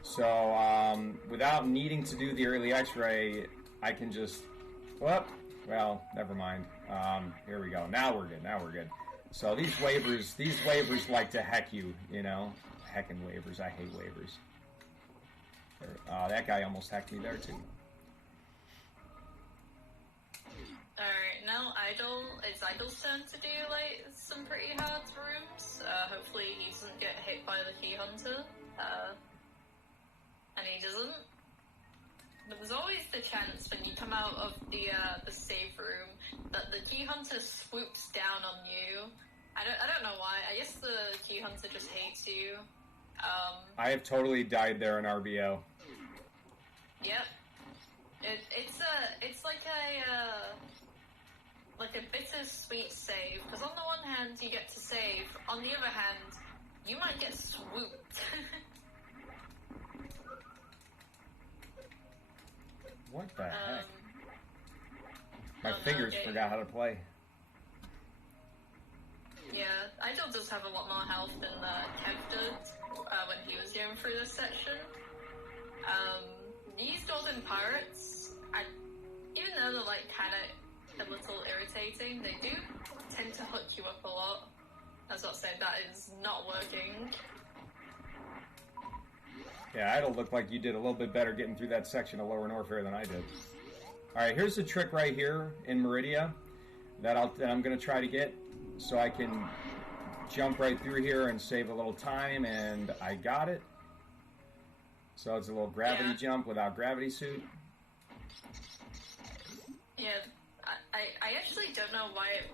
So, without needing to do the early X-Ray, I can just... Well, never mind. Here we go. Now we're good. So these waivers like to heck you, you know? Heckin' waivers. I hate waivers. That guy almost hacked me there, too. Alright, now it's Idol's turn to do, like, some pretty hard rooms. Hopefully he doesn't get hit by the Key Hunter. And he doesn't. But there's always the chance when you come out of the save room that the Key Hunter swoops down on you. I don't know why. I guess the Key Hunter just hates you. I have totally died there in RBO. Yep. It's like a bittersweet save, because on the one hand you get to save, on the other hand you might get swooped. What the heck? My oh, no, fingers forgot how to play. Yeah, Idol does have a lot more health than Kev did when he was going through this section. These Golden Pirates, even though they're like kind of a little irritating, they do tend to hook you up a lot. As I said, that is not working. Yeah, Idol looked like you did a little bit better getting through that section of Lower Norfair than I did. Alright, here's the trick right here in Meridia that I'm going to try to get so I can jump right through here and save a little time, and I got it. So it's a little gravity jump without gravity suit. Yeah, I actually don't know why it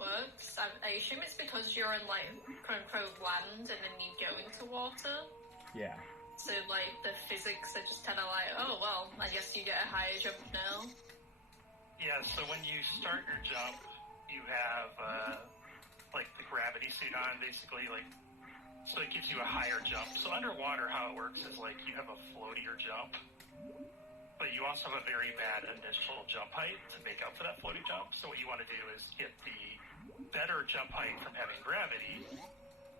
works. I assume it's because you're in, like, quote-unquote land and then you go into water. Yeah. So, like, the physics are just kind of like, oh, well, I guess you get a higher jump now. Yeah, so when you start your jump, you have, like, the gravity suit on, basically, like, so it gives you a higher jump. So underwater, how it works is, like, you have a floatier jump, but you also have a very bad initial jump height to make up for that floaty jump. So what you want to do is get the better jump height from having gravity,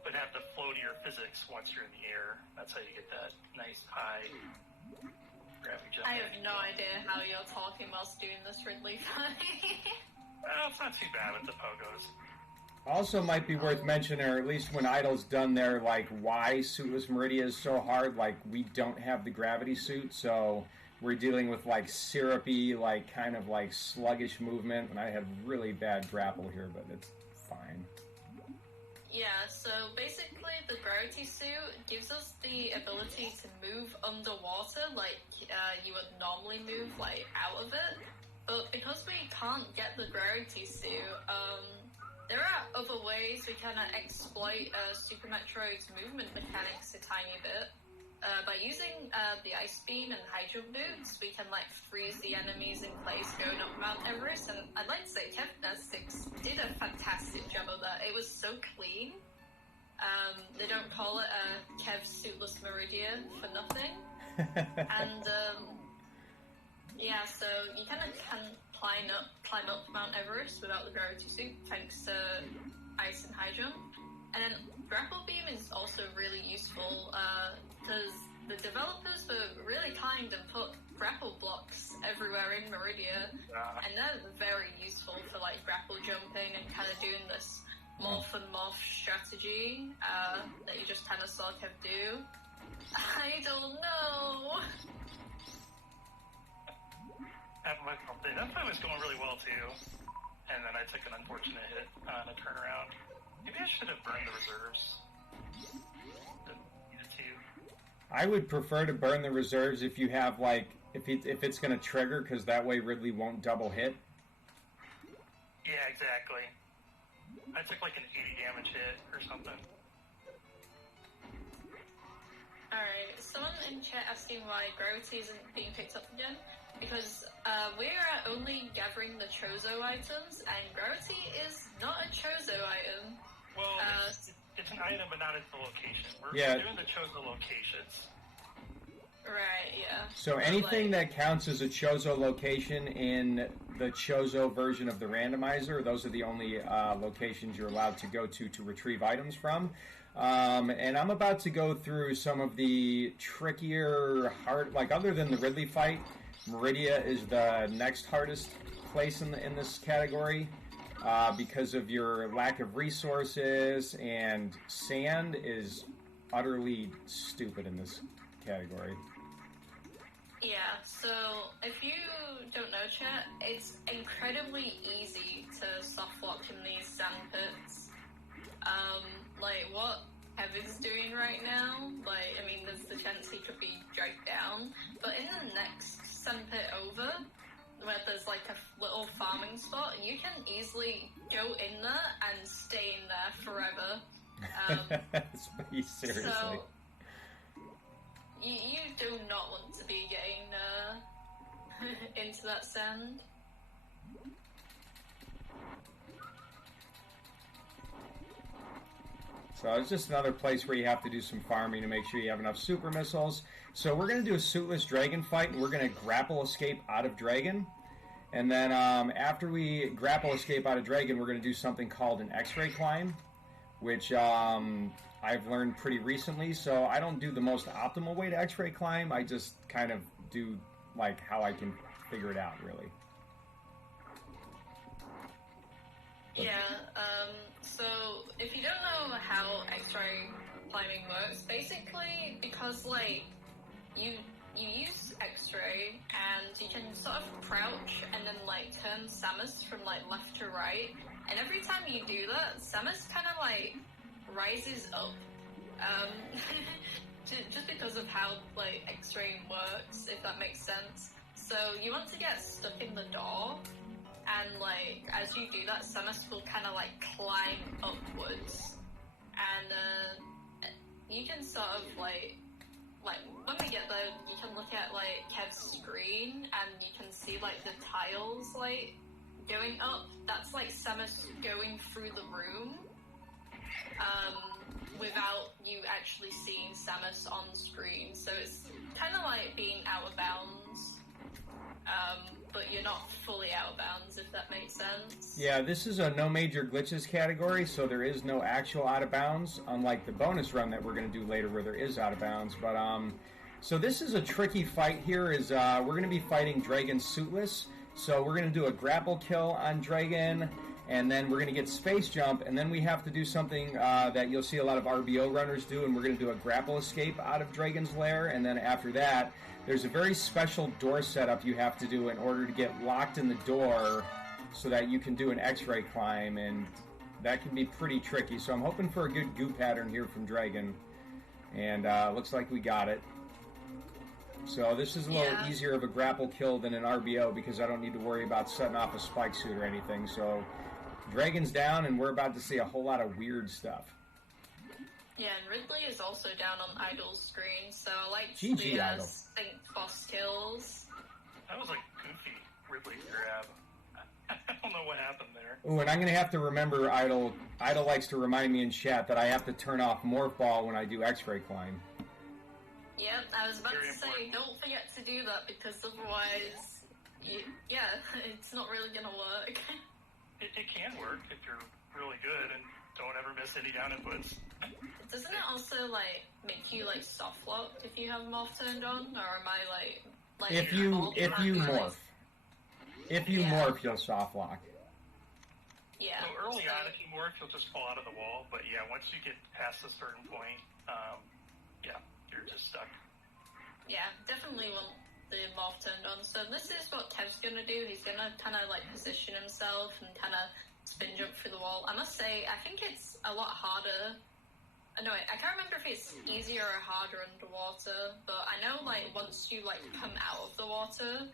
but have the floatier physics once you're in the air. That's how you get that nice high gravity jump. I have no idea how you're talking whilst doing this Ridley fight. Well, it's not too bad with the pogos. Also might be worth mentioning, or at least when Idol's done their, like, why Suitless Meridia is so hard, like, we don't have the gravity suit, so we're dealing with, like, syrupy, like, kind of, like, sluggish movement, and I have really bad grapple here, but it's fine. Yeah, so basically the gravity suit gives us the ability to move underwater like you would normally move, like, out of it, but because we can't get the gravity suit, there are other ways we kind of exploit Super Metroid's movement mechanics a tiny bit. By using the Ice Beam and High Jump Boots, we can, like, freeze the enemies in place going up Mount Everest, and I'd like to say Kev did a fantastic job of that. It was so clean. They don't call it Kev Suitless Meridian for nothing. And, yeah, so you kind of can climb up Mount Everest without the gravity suit, thanks to Ice and High Jump. And then Grapple Beam is also really useful, because the developers were really kind and put grapple blocks everywhere in Meridia, and they're very useful for, like, grapple jumping and kind of doing this morph and morph strategy that you just kind of saw Kev do. I don't know. That fight was going really well too, and then I took an unfortunate hit on a turnaround. Maybe I should have burned the reserves. Needed to. I would prefer to burn the reserves if you have, like, if it's going to trigger, because that way Ridley won't double hit. Yeah, exactly. I took like an 80 damage hit or something. Alright, someone in chat asking why gravity isn't being picked up again. Because we're only gathering the Chozo items, and gravity is not a Chozo item. Well, it's an item, but not at the location. We're doing the Chozo locations. Right, yeah. So anything that counts as a Chozo location in the Chozo version of the randomizer, those are the only locations you're allowed to go to retrieve items from. And I'm about to go through some of the trickier, like, other than the Ridley fight, Meridia is the next hardest place in this category because of your lack of resources, and sand is utterly stupid in this category. Yeah, so if you don't know, chat, it's incredibly easy to soft lock in these sand pits. Like what Kevin's doing right now, like, I mean, there's the chance he could be dragged down, but in the next sand pit over, where there's like a little farming spot, you can easily go in there and stay in there forever. Seriously. So, you do not want to be getting into that sand. So it's just another place where you have to do some farming to make sure you have enough super missiles. So we're going to do a suitless dragon fight, and we're going to grapple escape out of dragon. And then after we grapple escape out of dragon, we're going to do something called an X-ray climb, which I've learned pretty recently. So I don't do the most optimal way to X-ray climb. I just kind of do like how I can figure it out, really. Yeah, so if you don't know how X-ray climbing works, basically, because, like, you use X-ray, and you can sort of crouch and then, like, turn Samus from, like, left to right, and every time you do that, Samus kind of, like, rises up, just because of how, like, X-ray works, if that makes sense. So you want to get stuck in the door, and, like, as you do that, Samus will kind of, like, climb upwards. And, you can sort of, like, when we get there, you can look at, like, Kev's screen, and you can see, like, the tiles, like, going up. That's, like, Samus going through the room, without you actually seeing Samus on screen. So it's kind of like being out of bounds. But you're not fully out of bounds, if that makes sense. Yeah, this is a no major glitches category, so there is no actual out of bounds, unlike the bonus run that we're going to do later where there is out of bounds. But so this is a tricky fight here. Is we're going to be fighting Dragon suitless. So we're going to do a grapple kill on Dragon, and then we're going to get space jump, and then we have to do something that you'll see a lot of RBO runners do, and we're going to do a grapple escape out of Dragon's Lair, and then after that, there's a very special door setup you have to do in order to get locked in the door so that you can do an X-ray climb, and that can be pretty tricky. So I'm hoping for a good goo pattern here from Dragon, and looks like we got it. So this is a little easier of a grapple kill than an RBO because I don't need to worry about setting off a spike suit or anything. So Dragon's down, and we're about to see a whole lot of weird stuff. Yeah, and Ridley is also down on Idol's screen, so I like GG, the Idol. sync boss kills. That was a goofy Ridley grab. I don't know what happened there. Ooh, and I'm going to have to remember Idol. Idol likes to remind me in chat that I have to turn off Morph Ball when I do X-Ray climb. Yep, I was about Very to say, important. don't forget to do that, because otherwise, it's not really gonna work. It can work if you're really good and don't ever miss any down inputs. Doesn't it also, like, make you, like, soft locked if you have morph turned on? Or am I, like If you morph. If you Yeah. morph, you'll soft lock. Yeah. So early on, if you morph, you'll just fall out of the wall. But yeah, once you get past a certain point, you're just stuck. Yeah, definitely want the morph turned on. So this is what Kev's gonna do. He's gonna kind of, like, position himself and kind of spin jump through the wall. I must say, I think it's a lot harder. No, I can't remember if it's easier or harder underwater, but I know, like, once you, like, come out of the water,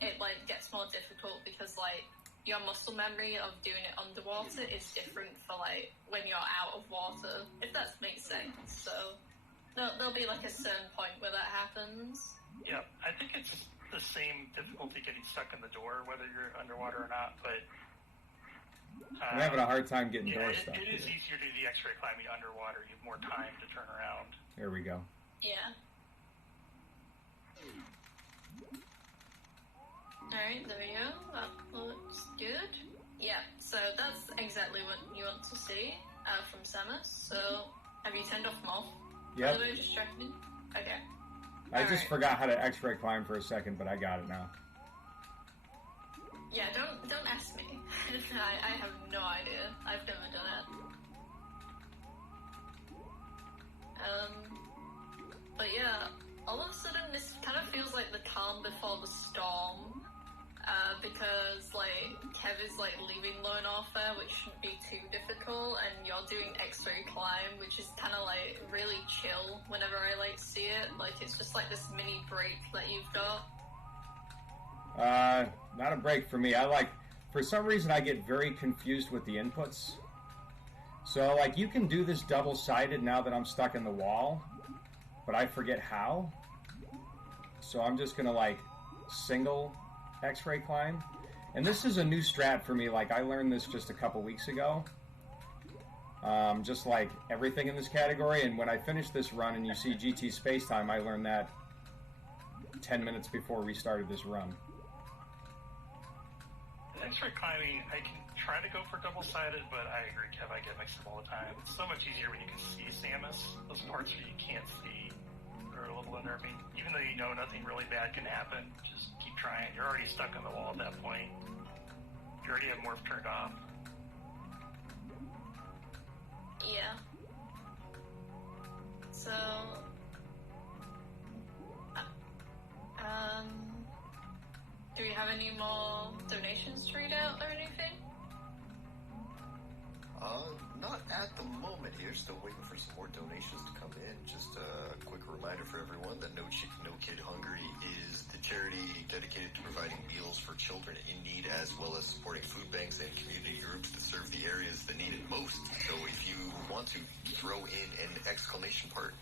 it, like, gets more difficult because, like, your muscle memory of doing it underwater is different for, like, when you're out of water, if that makes sense. So there'll be, like, a certain point where that happens. Yeah, I think it's the same difficulty getting stuck in the door, whether you're underwater or not, but I'm having a hard time getting door it stuff. is easier to do the X-ray climbing underwater. You have more time to turn around. There we go. Yeah. Alright, there we go. That looks good. Yeah, so that's exactly what you want to see from Samus. So, have you turned off Morph? Yep. By the way, just checking. Okay. I just Alright. forgot how to X-ray climb for a second, but I got it now. Yeah, don't ask me. I have no idea. I've never done it. But yeah, all of a sudden this kind of feels like the calm before the storm. Because, like, Kev is, like, leaving low and off there, which shouldn't be too difficult, and you're doing X-ray climb, which is kind of, like, really chill whenever I, like, see it. Like, it's just, like, this mini break that you've got. Not a break for me. For some reason, I get very confused with the inputs. So, like, you can do this double-sided now that I'm stuck in the wall, but I forget how. So I'm just gonna, like, single X-ray climb. And this is a new strat for me. Like, I learned this just a couple weeks ago. just like everything in this category. And when I finish this run and you see GT Space Time, I learned that 10 minutes before we started this run. X-ray climbing, I can try to go for double-sided, but I agree, Kev, I get mixed up all the time. It's so much easier when you can see Samus. Those parts where you can't see are a little unnerving. Even though you know nothing really bad can happen, just keep trying. You're already stuck on the wall at that point. You already have morph turned off. Yeah. So, do we have any more donations to read out or anything? Not at the moment here. Still waiting for some more donations to come in. Just a quick reminder for everyone that No Chick, No Kid Hungry is the charity dedicated to providing meals for children in need, as well as supporting food banks and community groups to serve the areas that need it most. So if you want to throw in an exclamation part,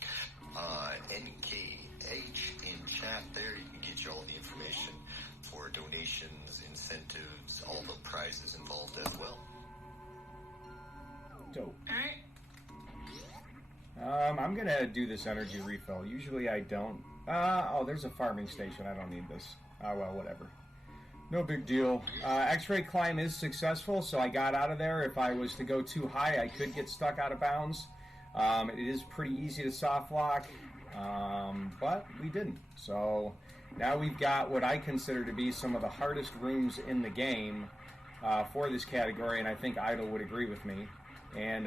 NKH in chat there, you can get you all the information for donations, incentives, all the prizes involved as well. Dope. Alright. I'm gonna do this energy refill. Usually I don't. There's a farming station. I don't need this. Well, whatever. No big deal. X-ray climb is successful, so I got out of there. If I was to go too high, I could get stuck out of bounds. It is pretty easy to soft lock, but we didn't. So now we've got what I consider to be some of the hardest rooms in the game for this category, and I think Idle would agree with me. And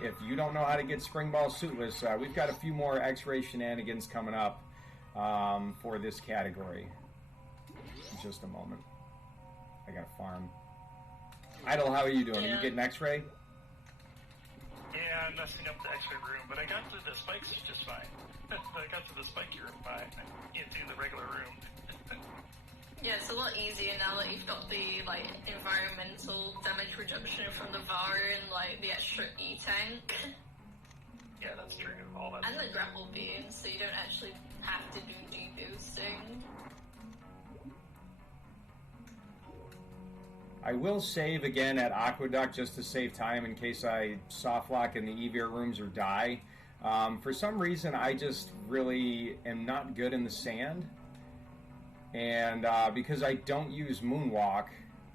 if you don't know how to get Spring Ball Suitless, we've got a few more X-Ray shenanigans coming up for this category. In just a moment. I got to farm. Idle, how are you doing? Are you getting X-Ray? Yeah, I'm messing up the X-ray room, but I got through the spikes just fine. I got through the spiky room fine. I can't do the regular room. Yeah, it's a lot easier now that you've got the environmental damage reduction from the VAR and the extra E-tank. Yeah, that's true. All that. And the grapple beam, so you don't actually have to do G-boosting. I will save again at Aqueduct just to save time in case I soft lock in the EVR rooms or die. For some reason, I just really am not good in the sand. And because I don't use Moonwalk,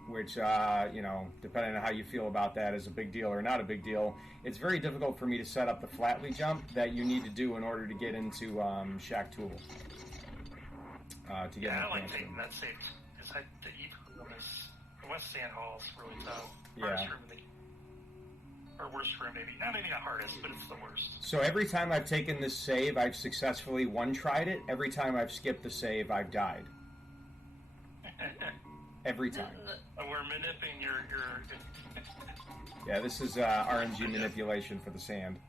which, depending on how you feel about that is a big deal or not a big deal, it's very difficult for me to set up the flatly jump that you need to do in order to get into Shack Tool. To get I like taking that safe. Because the EVR room is... The West Sand Hall is really tough. Hardest room in the... Or worst room, maybe. Maybe not hardest, but it's the worst. So every time I've taken this save, I've successfully one-tried it. Every time I've skipped the save, I've died. Every time. We're manipulating your... Yeah, this is RNG manipulation for the sand.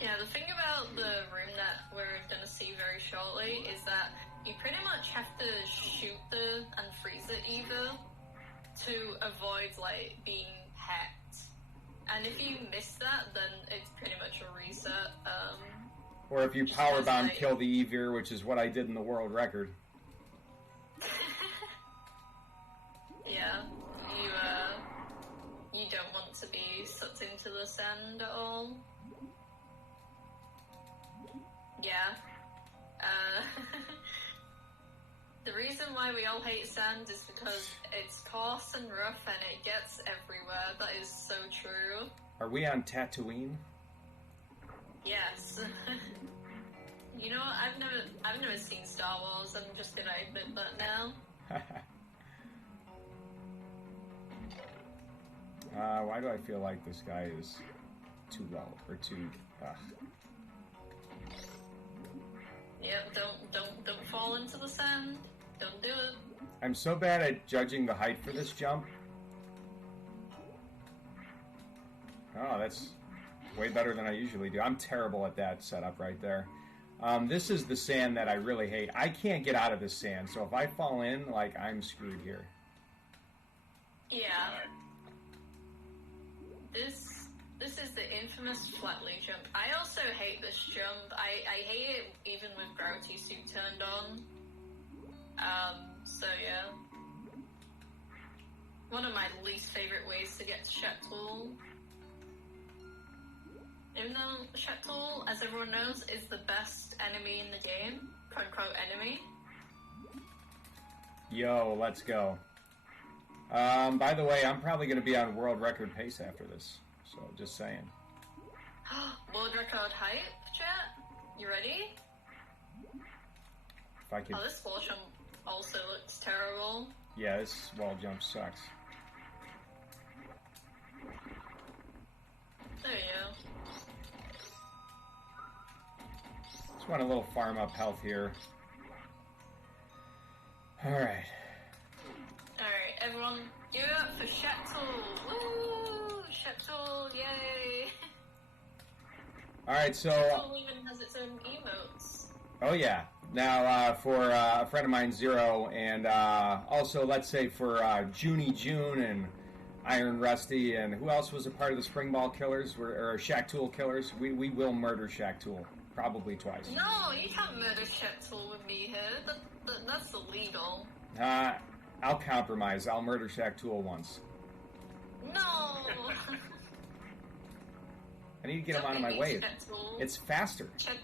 Yeah, the thing about the room that we're going to see very shortly is that you pretty much have to shoot the and freeze it either to avoid, being hacked. And if you miss that, then it's pretty much a reset. Or if you powerbomb kill the EVR, which is what I did in the world record. Yeah, you don't want to be sucked into the sand at all. Yeah. The reason why we all hate sand is because it's coarse and rough and it gets everywhere. That is so true. Are we on Tatooine? Yes. You know what? I've never seen Star Wars. I'm just gonna admit that now. Why do I feel like this guy is too low or too? Yep. Don't fall into the sand. Don't do it. I'm so bad at judging the height for this jump. Oh, that's way better than I usually do. I'm terrible at that setup right there. This is the sand that I really hate. I can't get out of this sand, so if I fall in, I'm screwed here. Yeah. This is the infamous flatly jump. I also hate this jump. I hate it even with gravity suit turned on. So yeah. One of my least favorite ways to get to Shack Tool. Even though Sheptool, as everyone knows, is the best enemy in the game, quote-unquote enemy. Yo, let's go. By the way, I'm probably going to be on world record pace after this, so just saying. World record hype, chat? You ready? If I could... Oh, this wall jump also looks terrible. Yeah, this wall jump sucks. There you go. Just want a little farm up health here. Alright. Alright, everyone, give it up for Sheptool! Woo! Sheptool, yay! Alright, so... Sheptool even has its own emotes. Oh yeah. Now, for a friend of mine, Zero, and also, let's say, for Junie June and Iron Rusty, and who else was a part of the Spring Ball Killers, or Shaq-Tool Killers, we will murder Shaq-Tool. Probably twice. No, you can't murder Sheptool with me here. That's illegal. I'll compromise. I'll murder Shaq-Tool once. No! I need to get him out of my way. Sheptool. It's faster. Shep-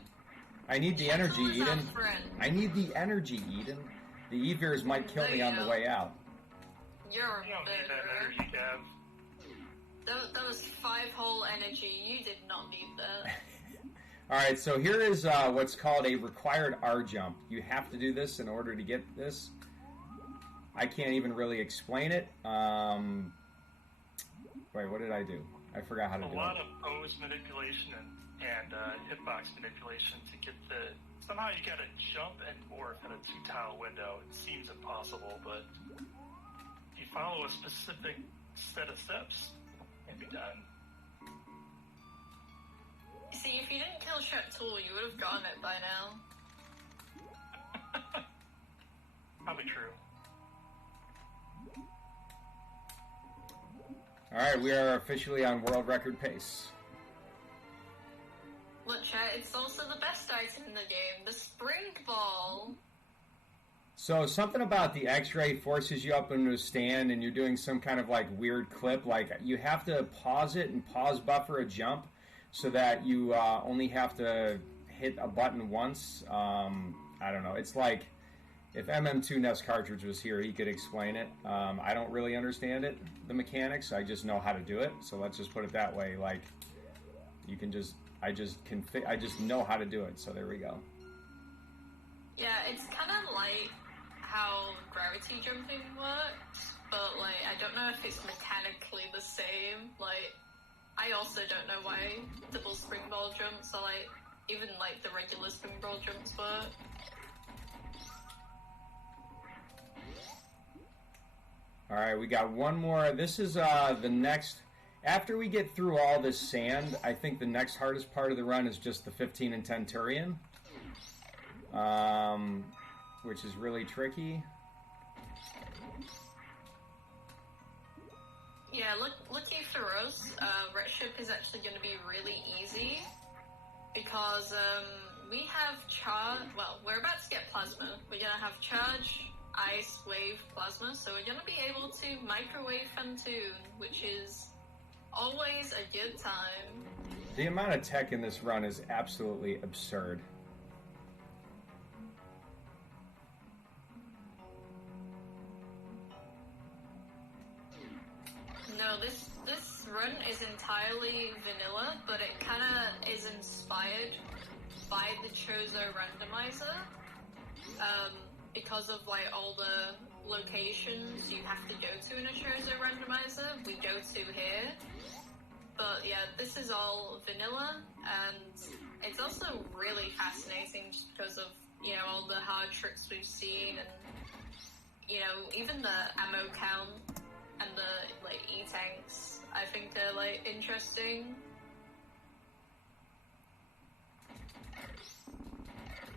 I need the energy, Sheptool is our Eden. friend. I need the energy, Eden. The E-Veers might kill me on the way out. You're a You don't need that murderer. energy, Gav. That was 5 whole energy. You did not need that. Alright, so here is what's called a required R jump. You have to do this in order to get this. I can't even really explain it. Wait, what did I do? I forgot how to do A lot it. of pose manipulation and hitbox manipulation to get the... Somehow you gotta jump and morph in a 2-tile window. It seems impossible, but if you follow a specific set of steps, it can be done. See, if you didn't kill Sheptool, you would have gotten it by now. Probably true. Alright, we are officially on world record pace. Look, chat, it's also the best item in the game, the Spring Ball. So something about the X-ray forces you up into a stand and you're doing some kind of like weird clip. Like you have to pause it and pause buffer a jump so that you only have to hit a button once. I don't know. It's like if MM2 Nest Cartridge was here, he could explain it. I don't really understand it, the mechanics. I just know how to do it. So let's just put it that way. Like you can just, I just know how to do it. So there we go. Yeah, it's kind of like how gravity jumping works, but like I don't know if it's mechanically the same. Like I also don't know why double spring ball jumps are like even like the regular spring ball jumps work. All right, we got one more. This is the next. After we get through all this sand, I think the next hardest part of the run is just the 15 and 10 Turian, which is really tricky. Yeah, lucky for us, Red Ship is actually going to be really easy because we have charge. Well, we're about to get plasma. We're going to have charge, ice, wave, plasma. So we're going to be able to microwave Fantoon, which is always a good time. The amount of tech in this run is absolutely absurd. No, this run is entirely vanilla, but it kind of is inspired by the Chozo randomizer. Because of like all the locations you have to go to in a Chozo randomizer, we go to here. But yeah, this is all vanilla, and it's also really fascinating just because of, you know, all the hard tricks we've seen, and, you know, even the ammo count and the, like, E-tanks, I think they're, like, interesting.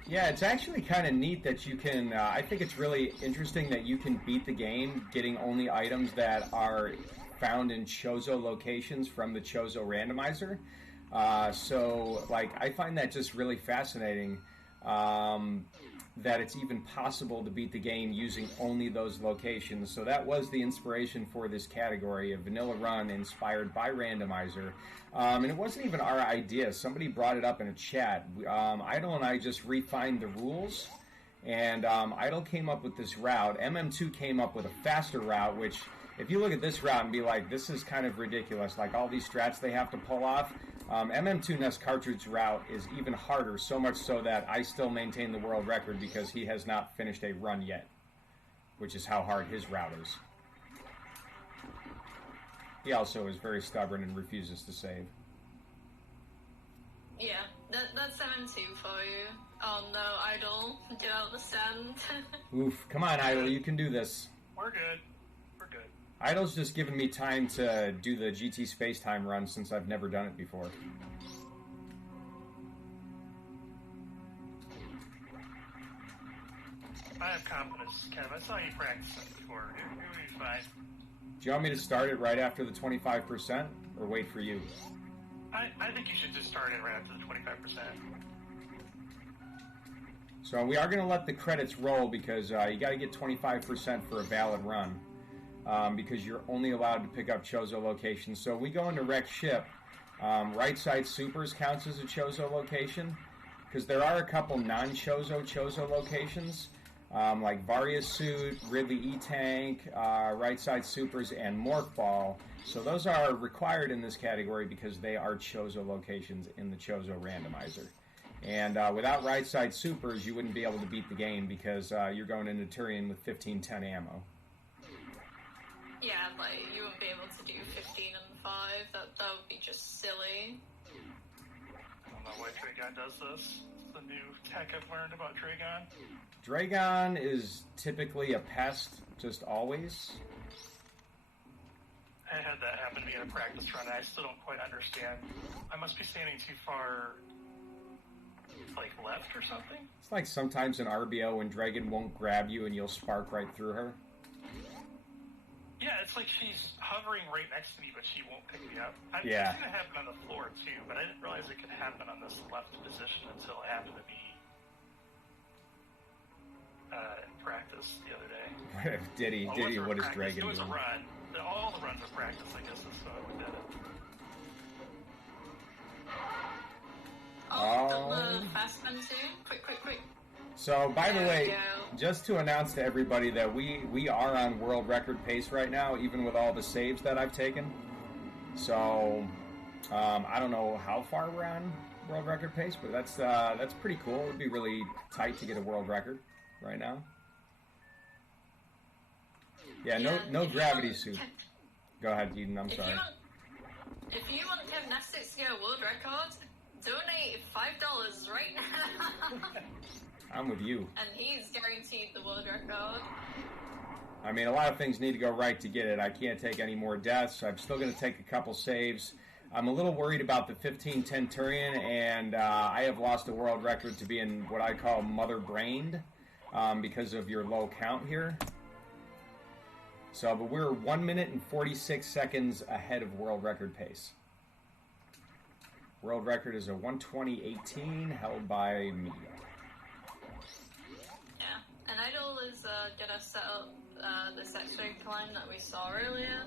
Yeah, it's actually kind of neat that you can, I think it's really interesting that you can beat the game getting only items that are found in Chozo locations from the Chozo randomizer. So, like, I find that just really fascinating. that it's even possible to beat the game using only those locations. So that was the inspiration for this category, a vanilla run inspired by Randomizer. And it wasn't even our idea. Somebody brought it up in a chat. Idle and I just refined the rules, and Idle came up with this route. MM2 came up with a faster route, which, if you look at this route and be like, this is kind of ridiculous, like all these strats they have to pull off, MM2 Nest Cartridge route is even harder, so much so that I still maintain the world record because he has not finished a run yet, which is how hard his route is. He also is very stubborn and refuses to save. Yeah, that's MM2 for you. Oh no, Idol, get out the sand. Oof, come on, Idle, you can do this. We're good. We're good. Idle's just given me time to do the GT Space Time run since I've never done it before. I have confidence, Kev. I saw you practicing before. You'll be fine. Do you want me to start it right after the 25%, or wait for you? I think you should just start it right after the 25%. So we are going to let the credits roll because you got to get 25% for a valid run. Because you're only allowed to pick up Chozo locations. So we go into Wreck Ship. Right side supers counts as a Chozo location because there are a couple non-Chozo locations like Varia Suit, Ridley E-Tank, right side supers, and Morph Ball. So those are required in this category because they are Chozo locations in the Chozo randomizer. And without right side supers, you wouldn't be able to beat the game because you're going into Turian with 1510 ammo. Yeah, like, you wouldn't be able to do 15 and 5. That would be just silly. I don't know why Dragon does this. It's the new tech I've learned about Dragon. Dragon is typically a pest, just always. I had that happen to me in a practice run, and I still don't quite understand. I must be standing too far, like, left or something? It's like sometimes in RBO when Dragon won't grab you and you'll spark right through her. Yeah, it's like she's hovering right next to me, but she won't pick me up. I've seen Yeah. it happen on the floor, too, but I didn't realize it could happen on this left position until it happened to be in practice the other day. Diddy, Well, Diddy, it wasn't what is practice, Dragon It was doing? a run. All the runs are practice, I guess, is what we did it. The fast one too. Quick. So, by the There way, we go. just to announce to everybody that we are on world record pace right now, even with all the saves that I've taken. So, I don't know how far we're on world record pace, but that's pretty cool. It would be really tight to get a world record right now. Yeah, no if you gravity want- suit. Go ahead, Eden, I'm sorry. If you want gymnastics to get a world record, donate $5 right now. I'm with you. And he's guaranteed the world record. I mean, a lot of things need to go right to get it. I can't take any more deaths. I'm still going to take a couple saves. I'm a little worried about the 1510 Turian, and I have lost a world record to being what I call mother-brained because of your low count here. So, but we're 1 minute and 46 seconds ahead of world record pace. World record is a 1:20.18 held by me. Yeah, and Idol is gonna set up this X-ray climb that we saw earlier.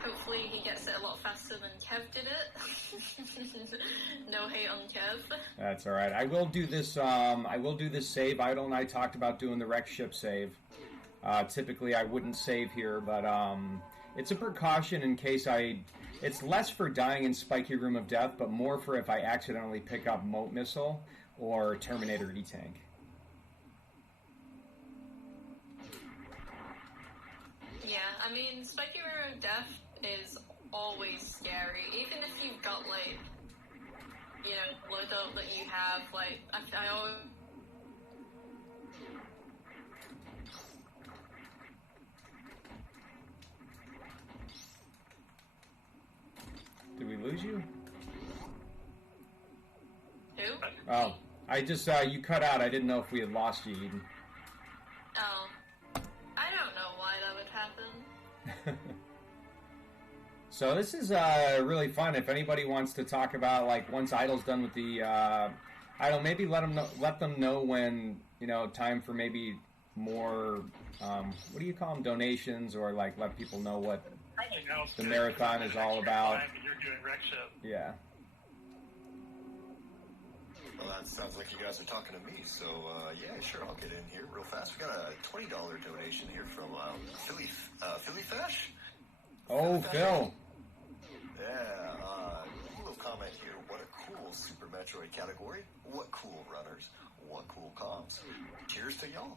Hopefully he gets it a lot faster than Kev did it. No hate on Kev. That's all right. I will do this. I will do this save. Idol and I talked about doing the wreck ship save. Typically, I wouldn't save here, but it's a precaution in case It's less for dying in Spiky Room of Death, but more for if I accidentally pick up Moat Missile or Terminator E-Tank. Yeah, I mean, Spiky Room of Death is always scary. Even if you've got, like, you know, loadout that you have, like, I always... Did we lose you? Who? Oh, I just you cut out. I didn't know if we had lost you, Eden. Oh. I don't know why that would happen. So this is really fun. If anybody wants to talk about, like, once Idle's done with the Idle, maybe let them know when time for maybe more, what do you call them, donations, or like let people know what Probably now the marathon is all about. You're doing rec ship. Yeah. Well, that sounds like you guys are talking to me, so yeah, sure, I'll get in here real fast. We got a $20 donation here from Philly Fesh. Oh, Phil. Yeah, little comment here. What a cool Super Metroid category. What cool runners. What cool comps. Cheers to y'all.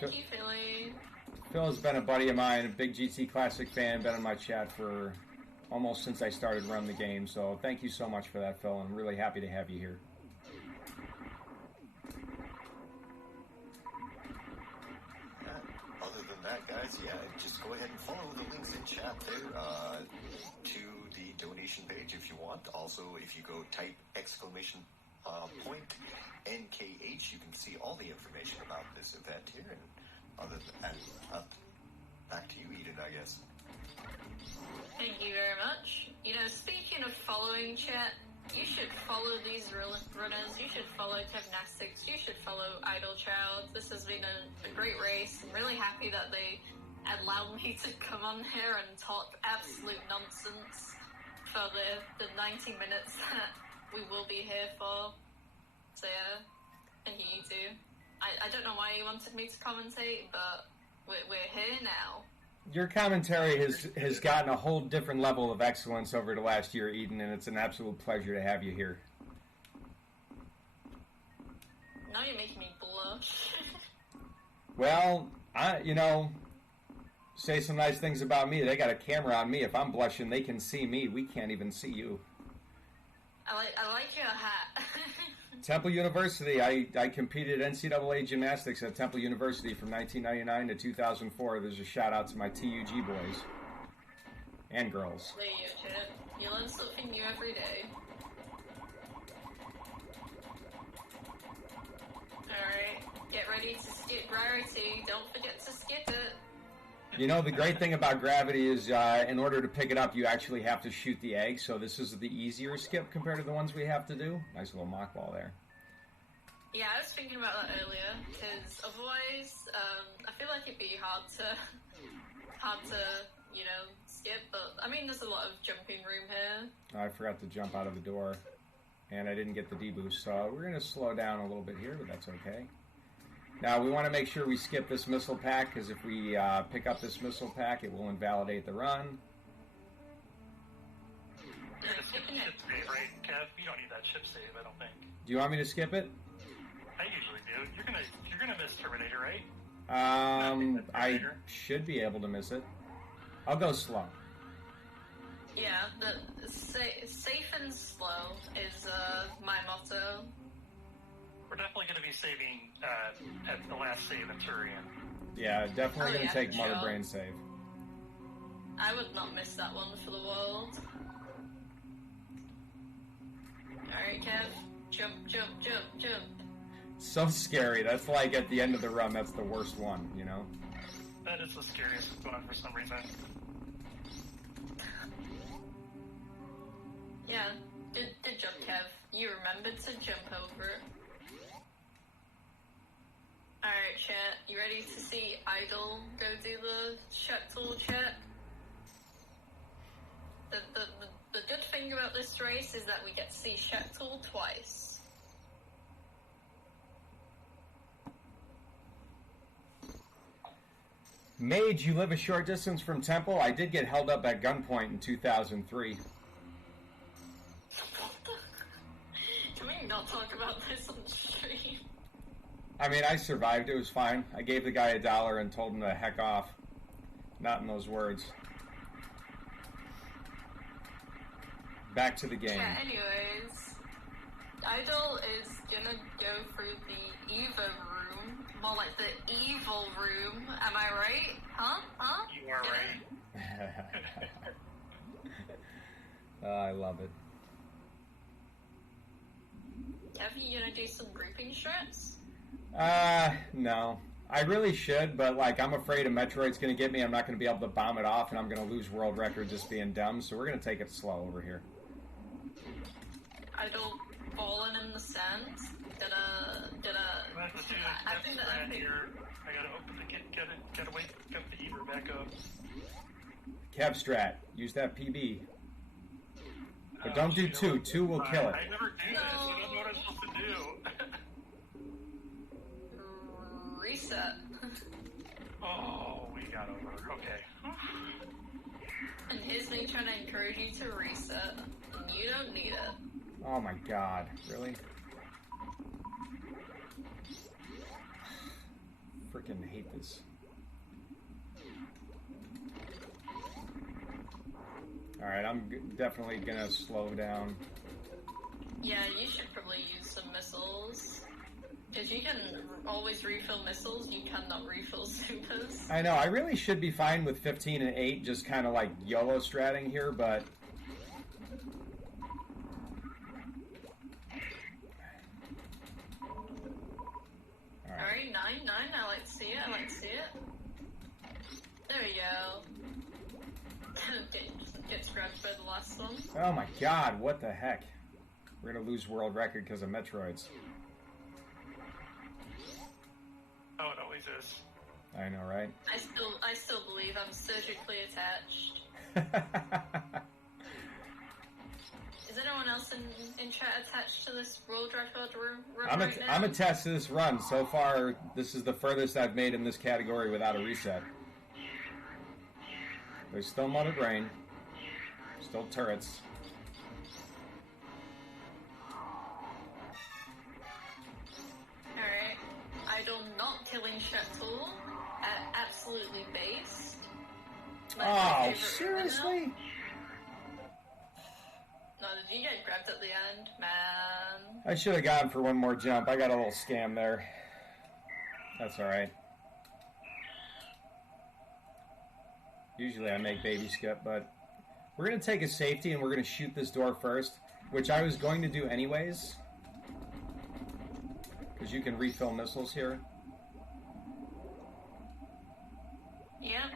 Thank you, Philly. Phil has been a buddy of mine, a big GT Classic fan, been in my chat for almost since I started running the game, so thank you so much for that, Phil. I'm really happy to have you here. Other than that, guys, yeah, just go ahead and follow the links in chat there to the donation page if you want. Also, if you go type point NKH, you can see all the information about this event here. And other than that, back to you, Eden, I guess. Thank you very much. Speaking of following chat, you should follow these runners, you should follow Gymnastics, you should follow Idle Child. This has been a great race. I'm really happy that they allowed me to come on here and talk absolute nonsense for the 90 minutes that we will be here for. So yeah, thank you two. I don't know why you wanted me to commentate, but we're here now. Your commentary has gotten a whole different level of excellence over the last year, Eden, and it's an absolute pleasure to have you here. Now you're making me blush. Well, say some nice things about me. They got a camera on me. If I'm blushing, they can see me. We can't even see you. I like your hat. Temple University. I competed NCAA gymnastics at Temple University from 1999 to 2004. There's a shout out to my TUG boys and girls. There you go, Chip. You learn something new every day. Alright, get ready to skip Gravity. Don't forget to skip it. The great thing about Gravity is in order to pick it up, you actually have to shoot the egg, so this is the easier skip compared to the ones we have to do. Nice little mock ball there. Yeah, I was thinking about that earlier, because otherwise, I feel like it'd be hard to, skip, but, there's a lot of jumping room here. I forgot to jump out of the door, and I didn't get the D-boost, so we're going to slow down a little bit here, but that's okay. Now, we want to make sure we skip this missile pack, because if we pick up this missile pack, it will invalidate the run. You're going to skip the chip save, right, Kev? You don't need that chip save, I don't think. Do you want me to skip it? I usually do. You're gonna miss Terminator, right? I should be able to miss it. I'll go slow. Yeah, the safe and slow is my motto. We're definitely going to be saving at the last save in Turian. Yeah, definitely going to take sure. Mother Brain save. I would not miss that one for the world. Alright, Kev. Jump, jump, jump, jump. So scary. That's like at the end of the run, that's the worst one, That is the scariest one for some reason. Yeah, good job, Kev. You remembered to jump over it. Alright, chat. You ready to see Idol go do the shuttle chat? The good thing about this race is that we get to see shuttle twice. Mage, you live a short distance from Temple. I did get held up at gunpoint in 2003. Can we not talk about this on stream? I survived. It was fine. I gave the guy $1 and told him to heck off. Not in those words. Back to the game. Yeah, anyways. Idol is gonna go through the EVA room. More like the evil room. Am I right? Huh? You are right. I love it. Have you gonna do some grouping strats? No. I really should, but I'm afraid a Metroid's gonna get me. I'm not gonna be able to bomb it off, and I'm gonna lose world record just being dumb, so we're gonna take it slow over here. Idol falling in the sand. Let's do I think that I think here. I gotta open the gotta wake up the heater back up. Kevstrat, use that PB. But don't do 2. 2 will kill it. I never do this. I don't know what I'm supposed to do. Reset. Oh, we got over. Okay. And here's me trying to encourage you to reset. And you don't need it. Oh my god, really? Freaking hate this. Alright, I'm definitely gonna slow down. Yeah, you should probably use some missiles. Because you can always refill missiles, you cannot refill supers. I know, I really should be fine with 15 and 8, just kind of like YOLO stratting here, but... Alright, 9, I like to see it, There we go. Gets grabbed by the last one. Oh my god, what the heck? We're gonna lose world record because of Metroids. Oh, it always is. I know, right? I still believe I'm surgically attached. Is anyone else in chat attached to this world record room right now? I'm attached to this run. So far, this is the furthest I've made in this category without a reset. There's still Mother Brain. Still turrets. Alright. Idol not killing Shuttle. Absolutely based. Oh, seriously? No, did you get grabbed at the end? Man. I should have gone for one more jump. I got a little scam there. That's alright. Usually I make baby skip, but we're going to take a safety and we're going to shoot this door first, which I was going to do anyways. Because you can refill missiles here. Yeah.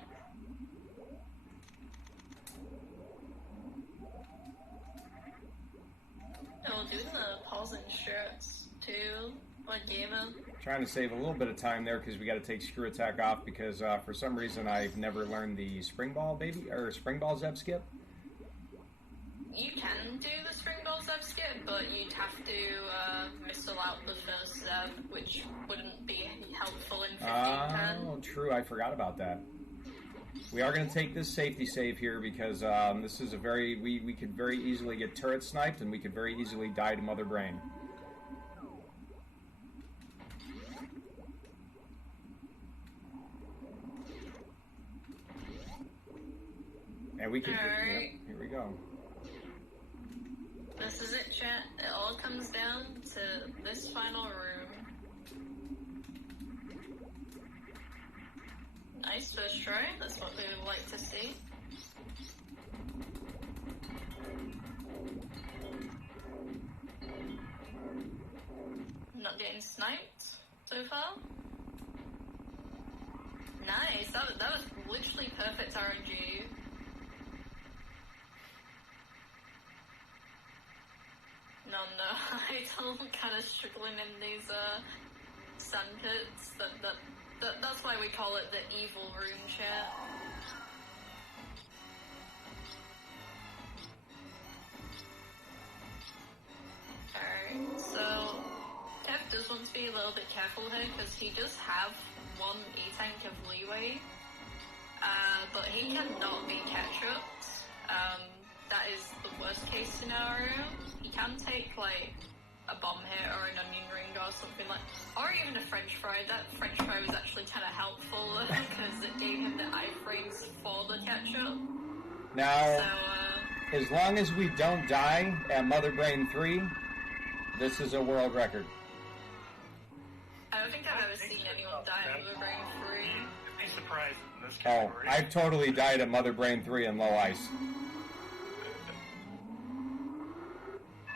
Oh, doing the pausing shirts too. What gamer? Trying to save a little bit of time there because we got to take screw attack off because for some reason I've never learned the spring ball zeb skip. You can do the spring ball zeb skip, but you'd have to missile out the first zeb, which wouldn't be helpful in 1510. Oh, true. I forgot about that. We are going to take this safety save here because this is a we could very easily get turret sniped and we could very easily die to Mother Brain. And we can. Alright. Yep, here we go. This is it, chat. It all comes down to this final room. Nice first try. That's what we would like to see. Not getting sniped so far. Nice. That was literally perfect RNG. No, I don't kind of struggling in these sand pits. That's why we call it the evil room chat. Alright, so Kev does want to be a little bit careful here because he does have one E-tank of leeway, but he cannot be catch-upped. That is the worst case scenario. He can take like a bomb hit or an onion ring or something like, or even a French fry. That French fry was actually kind of helpful because it gave him the iframes for the catch-up. Now, So, as long as we don't die at Mother Brain 3, this is a world record. I don't think I've ever seen anyone die in Mother Brain 3. You'd be surprised in this Oh, category. I've totally died at Mother Brain 3 in low ice.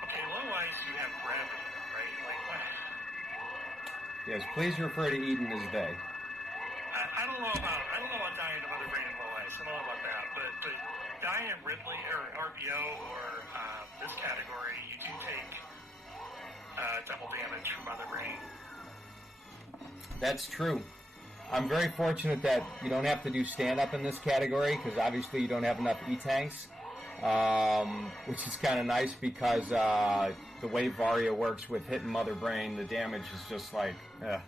Okay, low ice, you have gravity, right? Like, what? Yes, please refer to Eden as they. I don't know about dying to Mother Brain in low ice. I don't know about that, but dying in Ridley or RBO or this category, you do take double damage from Mother Brain. That's true. I'm very fortunate that you don't have to do stand-up in this category, because obviously you don't have enough E-tanks, which is kind of nice because the way Varia works with hitting Mother Brain, the damage is just like, My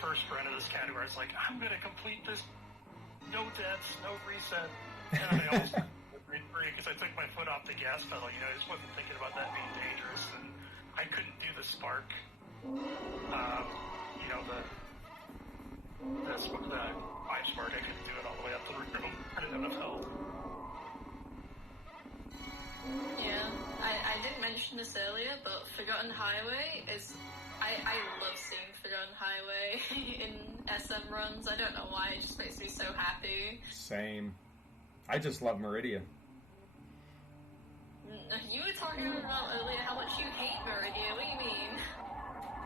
first run of this category, I was like, I'm going to complete this, no deaths, no reset. And I almost because I took my foot off the gas pedal, I just wasn't thinking about that being dangerous, and I couldn't do the spark. The 5 spark, I couldn't do it all the way up to the room. I didn't have enough health. Yeah, I didn't mention this earlier, but Forgotten Highway is... I love seeing Forgotten Highway in SM runs. I don't know why, it just makes me so happy. Same. I just love Meridia. You were talking about earlier how much you hate Meridia. What do you mean?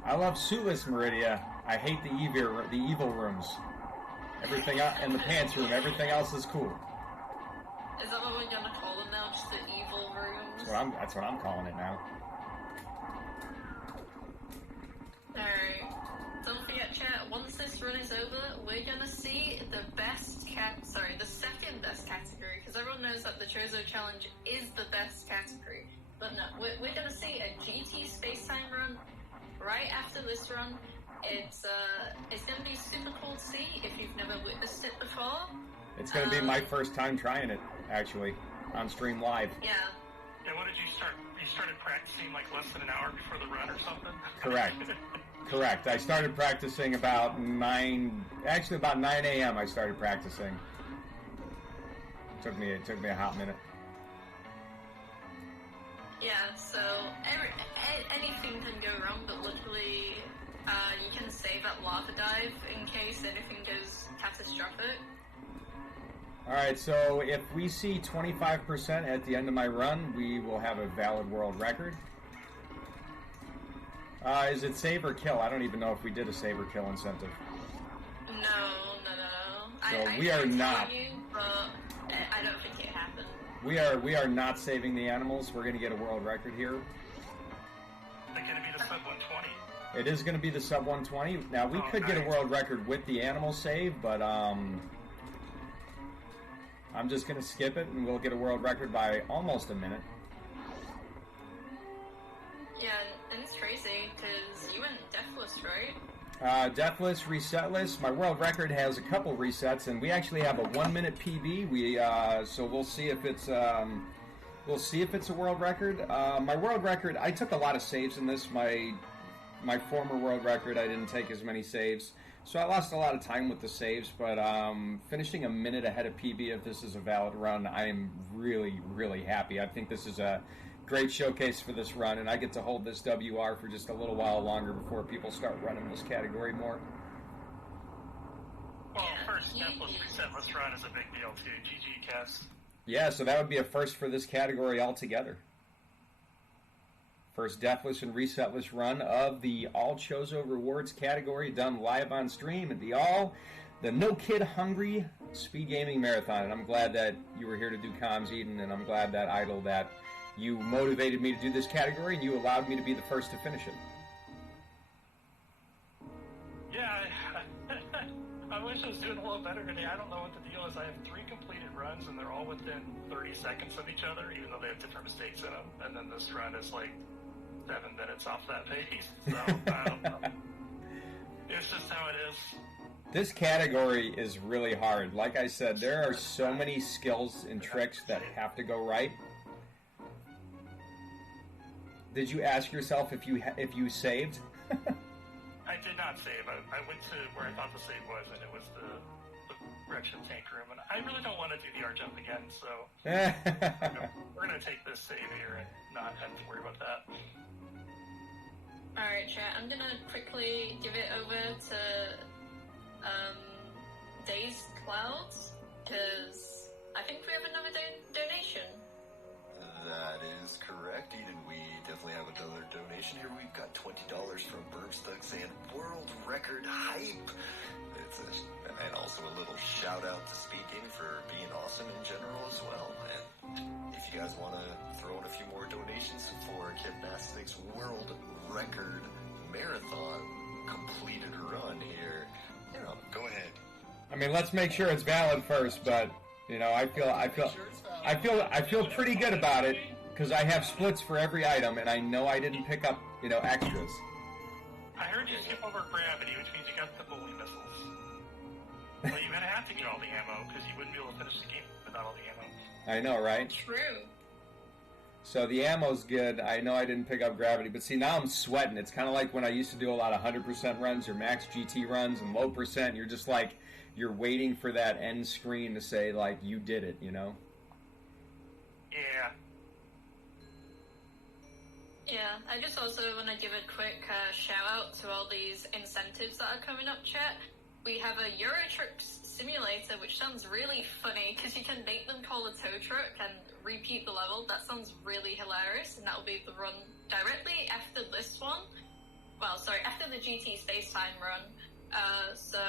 I love Sueless Meridia. I hate the evil rooms. Everything else, and the pants room. Everything else is cool. Is that what we're gonna call them now? Just the evil rooms? That's what I'm calling it now. Alright. Don't forget, chat, once this run is over, we're gonna see the second best category, because everyone knows that the Chozo Challenge is the best category. But no, we're gonna see a GT Space Time run right after this run. It's gonna be super cool to see if you've never witnessed it before. It's gonna be my first time trying it, actually, on stream live. Yeah. Yeah, what did you start? You started practicing like less than an hour before the run or something? Correct. I started practicing about 9 a.m. I started practicing. It took me a hot minute. Yeah, so anything can go wrong, but luckily you can save at Lava Dive in case anything goes catastrophic. Alright, so if we see 25% at the end of my run, we will have a valid world record. Is it save or kill? I don't even know if we did a save or kill incentive. No. So we are not. You, but I don't think it happened. We are not saving the animals. We're going to get a world record here. It's going to be the sub 120. It is going to be the sub 120. Now we could get a world record with the animal save, but I'm just going to skip it, and we'll get a world record by almost a minute. Yeah, and it's crazy, because you went deathless, right? Deathless, resetless. My world record has a couple resets, and we actually have a 1-minute PB. So we'll see if it's a world record. My world record, I took a lot of saves in this. My former world record, I didn't take as many saves, so I lost a lot of time with the saves. But finishing a minute ahead of PB, if this is a valid run, I am really, really happy. I think this is a great showcase for this run, and I get to hold this WR for just a little while longer before people start running this category more. Well, first deathless resetless run is a big deal too. GG, Cass. Yeah, so that would be a first for this category altogether. First deathless and resetless run of the All Chozo Rewards category, done live on stream at the No Kid Hungry Speed Gaming Marathon. And I'm glad that you were here to do comms, Eden, and I'm glad that Idle, that you motivated me to do this category, and you allowed me to be the first to finish it. Yeah, I wish I was doing a little better today. I don't know what the deal is. I have 3 completed runs, and they're all within 30 seconds of each other, even though they have different mistakes in them. And then this run is like 7 minutes off that pace. So, I don't know. It's just how it is. This category is really hard. Like I said, there are so many skills and tricks that have to go right. Did you ask yourself if you saved? I did not save. I went to where I thought the save was, and it was the Rection tank room. And I really don't want to do the R jump again, so we're going to take this save here and not have to worry about that. Alright, chat, I'm going to quickly give it over to Dazed Clouds, because I think we have another donation. That is correct, Eden. We definitely have another donation here. We've got $20 from Burbstug saying world record hype. And also a little shout out to Speed Gaming for being awesome in general as well. And if you guys want to throw in a few more donations for Gymnastics world record marathon completed run here, you know, go ahead. I mean, let's make sure it's valid first, but you know, I feel pretty good about it because I have splits for every item, and I know I didn't pick up, you know, extras. I heard you skip over gravity, which means you got the bowling missiles. Well, you're gonna have to get all the ammo because you wouldn't be able to finish the game without all the ammo. I know, right? True. So the ammo's good. I know I didn't pick up gravity, but see, now I'm sweating. It's kind of like when I used to do a lot of 100% runs or max GT runs and low percent. You're just like, you're waiting for that end screen to say, like, you did it, you know? Yeah. Yeah, I just also want to give a quick shout out to all these incentives that are coming up, chat. We have a Euro Trucks simulator, which sounds really funny because you can make them call a tow truck and repeat the level. That sounds really hilarious, and that'll be the run directly after this one. Well, sorry, after the GT Space Time run. So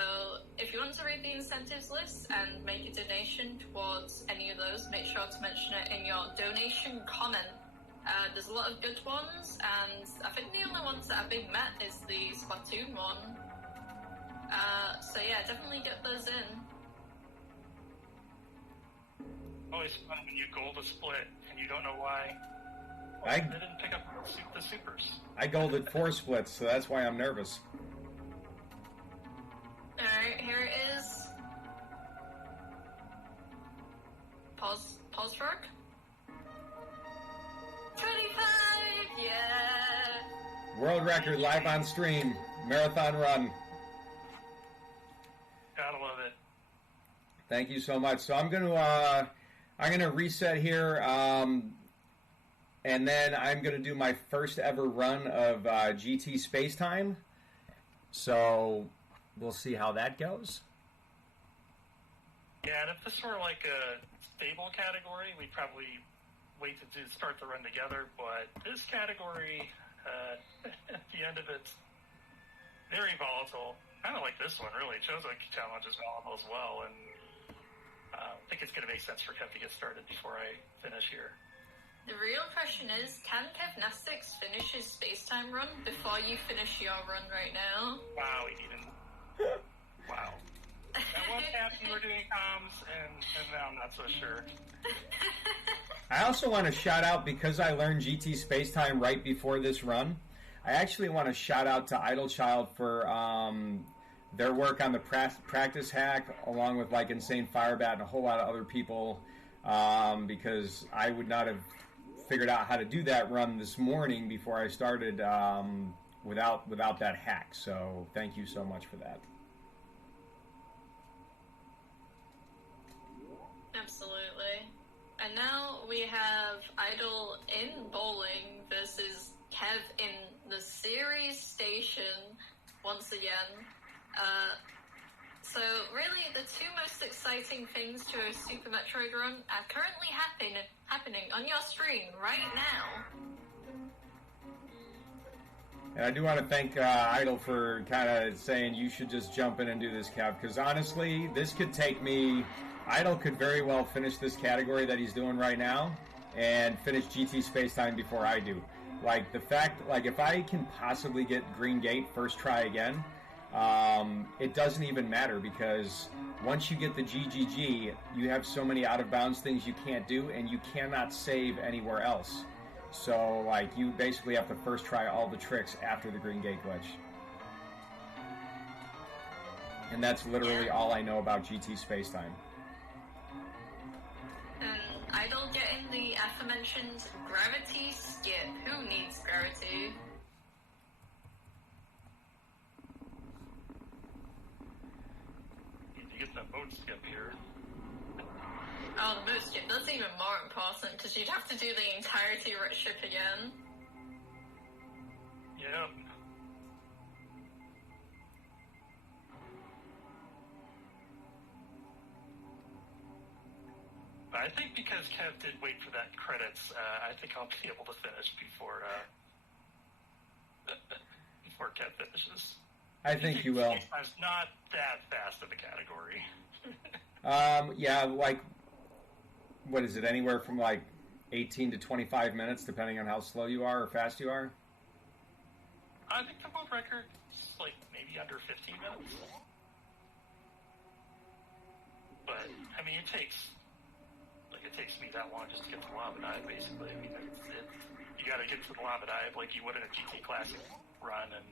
if you want to read the incentives list and make a donation towards any of those, make sure to mention it in your donation comment. There's a lot of good ones, and I think the only ones that have been met is the Splatoon one. So yeah, definitely get those in. Always fun when you gold a split and you don't know why. Well, I they didn't pick up the supers. I golded 4 splits, so that's why I'm nervous. Alright, here it is. Pause frog. 25! Yeah! World record live on stream, marathon run. Gotta love it. Thank you so much. So I'm gonna reset here, and then I'm gonna do my first ever run of GT Space Time. So we'll see how that goes. Yeah, and if this were like a stable category, we'd probably wait to start the run together. But this category, at the end of it's very volatile. Kind of like this one, really. Chozo Challenge is volatile as well, and I think it's going to make sense for Kev to get started before I finish here. The real question is, can Kevnastics finish his space-time run before you finish your run right now? Wow, Eden. Wow. At one half you were doing comms, and now I'm not so sure. I also want to shout out, because I learned GT Space Time right before this run, I actually want to shout out to Idle Child for their work on the practice hack, along with like Insane Firebat and a whole lot of other people, because I would not have figured out how to do that run this morning before I started without that hack. So thank you so much for that. Absolutely. And now we have Idol in bowling versus Kev in the series station once again. So really the two most exciting things to a Super Metroid run are currently happening on your screen right now. And I do want to thank Idle for kind of saying you should just jump in and do this, Kev, because honestly, this could take me... Idle could very well finish this category that he's doing right now and finish GT Space Time before I do. Like, the fact, like, if I can possibly get Green Gate first try again, it doesn't even matter, because once you get the GGG, you have so many out-of-bounds things you can't do, and you cannot save anywhere else. So, like, you basically have to first try all the tricks after the Green Gate glitch. And that's literally all I know about GT Space Time. Idol getting the aforementioned gravity skip. Who needs gravity? Need to get that boat skip here. Oh, the boat skip. That's even more important, because you'd have to do the entirety of ship again. Yep. I think because Kev did wait for that credits, I think I'll be able to finish before before Kev finishes. I think you will. It's not that fast of a category. Yeah, like, what is it? Anywhere from like 18 to 25 minutes, depending on how slow you are or fast you are. I think the world record is like maybe under 15 minutes. But I mean, it takes me that long just to get to Lava Dive. Basically, I mean, you got to get to the Lava Dive like you would in a GT Classic run, and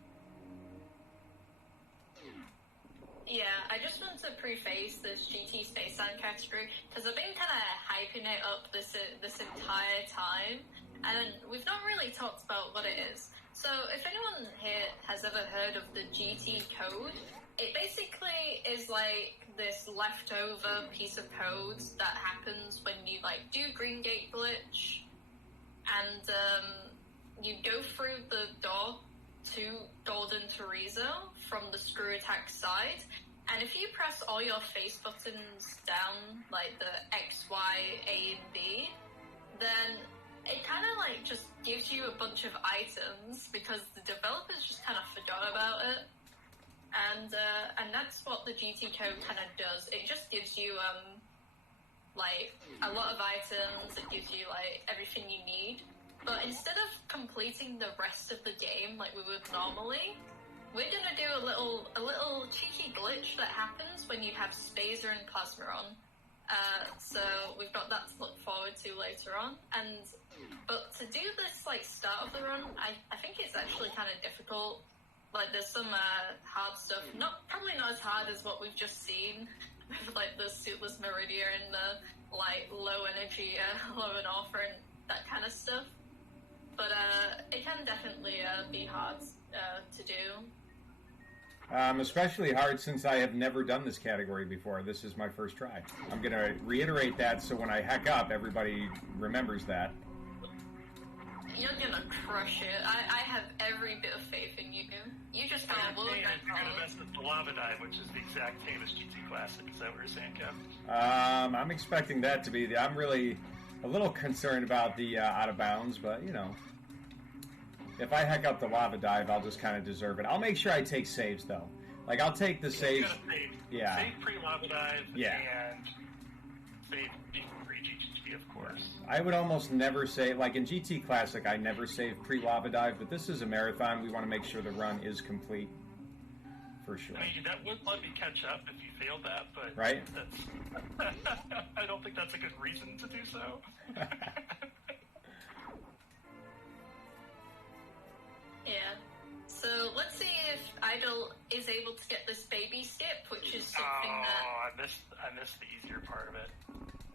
yeah, I just want to preface this GT Space Sand category because I've been kind of hyping it up this entire time, and we've not really talked about what it is. So, if anyone here has ever heard of the GT code, it basically is like this leftover piece of code that happens when you like do Green Gate glitch, and you go through the door to Golden Chorizo from the Screw Attack side, and if you press all your face buttons down, like the X, Y, A, and B, then it kind of like just gives you a bunch of items because the developers just kind of forgot about it. And that's what the GT code kind of does. It just gives you like a lot of items. It gives you like everything you need. But instead of completing the rest of the game like we would normally, we're gonna do a little cheeky glitch that happens when you have Spazer and Plasmaron. So we've got that to look forward to later on. But to do this like start of the run, I think it's actually kind of difficult. Like there's some hard stuff, probably not as hard as what we've just seen with like the Suitless Meridia and the like low energy low and offer and that kind of stuff. But it can definitely be hard to do. Especially hard since I have never done this category before. This is my first try. I'm going to reiterate that so when I heck up, everybody remembers that. You're gonna crush it. I have every bit of faith in you. You just found a little bit. You're gonna mess with the Lava Dive, which is the exact same as GT Classic. Is that what you're saying, Kev? I'm expecting that to be I'm really a little concerned about the out of bounds, but you know, if I heck up the Lava Dive, I'll just kind of deserve it. I'll make sure I take saves though. Like I'll take the saves. Yeah. Save pre-Lava Dive. Yeah. And save pre-GT, of course. I would almost never save, like in GT Classic, I never save pre-Lava Dive, but this is a marathon. We want to make sure the run is complete, for sure. I mean, that would let me catch up if you failed that, but right? That's, I don't think that's a good reason to do so. Yeah. So let's see if Idol is able to get this baby skip, which is something that... I missed the easier part of it.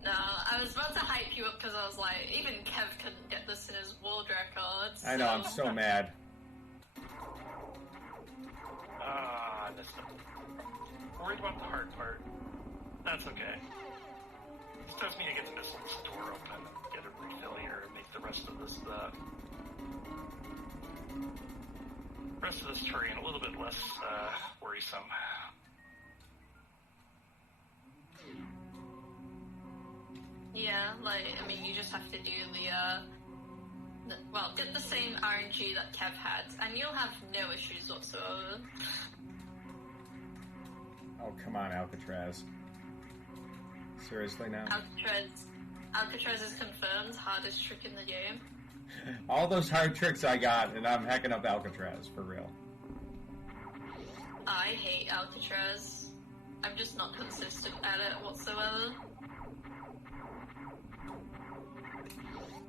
No, I was about to hype you up because I was like, even Kev couldn't get this in his world record. So. I know, I'm so mad. I missed it. Worried about the hard part. That's okay. This does mean I get to miss this door open, get a refill here, and make the rest of this terrain a little bit less worrisome. Yeah, like, I mean, you just have to do get the same RNG that Kev had, and you'll have no issues whatsoever. Oh, come on, Alcatraz. Seriously now? Alcatraz is confirmed, hardest trick in the game. All those hard tricks I got, and I'm hacking up Alcatraz, for real. I hate Alcatraz. I'm just not consistent at it whatsoever.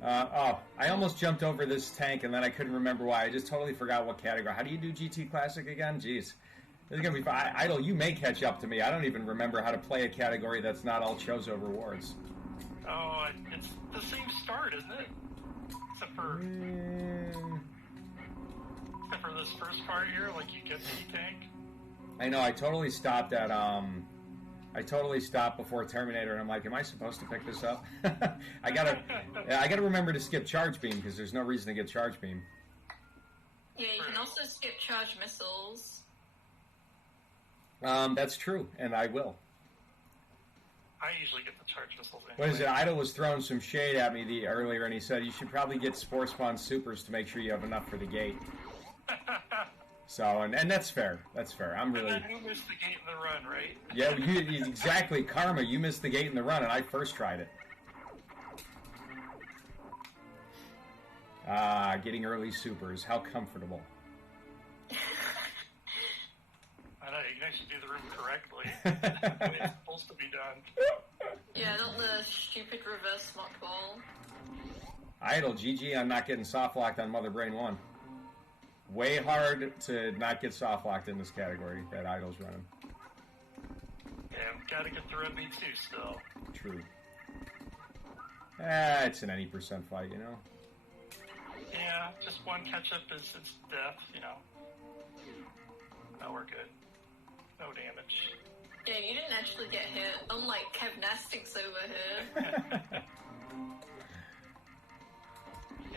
I almost jumped over this tank, and then I couldn't remember why. I just totally forgot what category. How do you do GT Classic again? Jeez. This is going to be fun. Idol, you may catch up to me. I don't even remember how to play a category that's not all Chozo rewards. Oh, it's the same start, isn't it? Except for this first part here, like you get the tank. I know. I totally stopped at before Terminator, and I'm like, am I supposed to pick this up? I gotta remember to skip Charge Beam because there's no reason to get Charge Beam. Yeah, you can also skip Charge Missiles. That's true, and I will. I usually get the charge missiles anyway. What is it? Idol was throwing some shade at me earlier, and he said you should probably get Spore Spawn Supers to make sure you have enough for the gate. So, and that's fair. That's fair. I'm really... And then who missed the gate in the run, right? Yeah, exactly. Karma, you missed the gate in the run, and I first tried it. Getting early supers. How comfortable. I know, you can actually do the room correctly. The way it's supposed to be done. Yeah, not the stupid reverse smock ball. Idle, GG, I'm not getting soft locked on Mother Brain 1. Way hard to not get soft locked in this category that Idle's running. Yeah, gotta get the red beat too still. True. It's an any percent fight, you know? Yeah, just one catch up is it's death, you know. No, we're good. No damage. Yeah, you didn't actually get hit, unlike Kevnastics over here.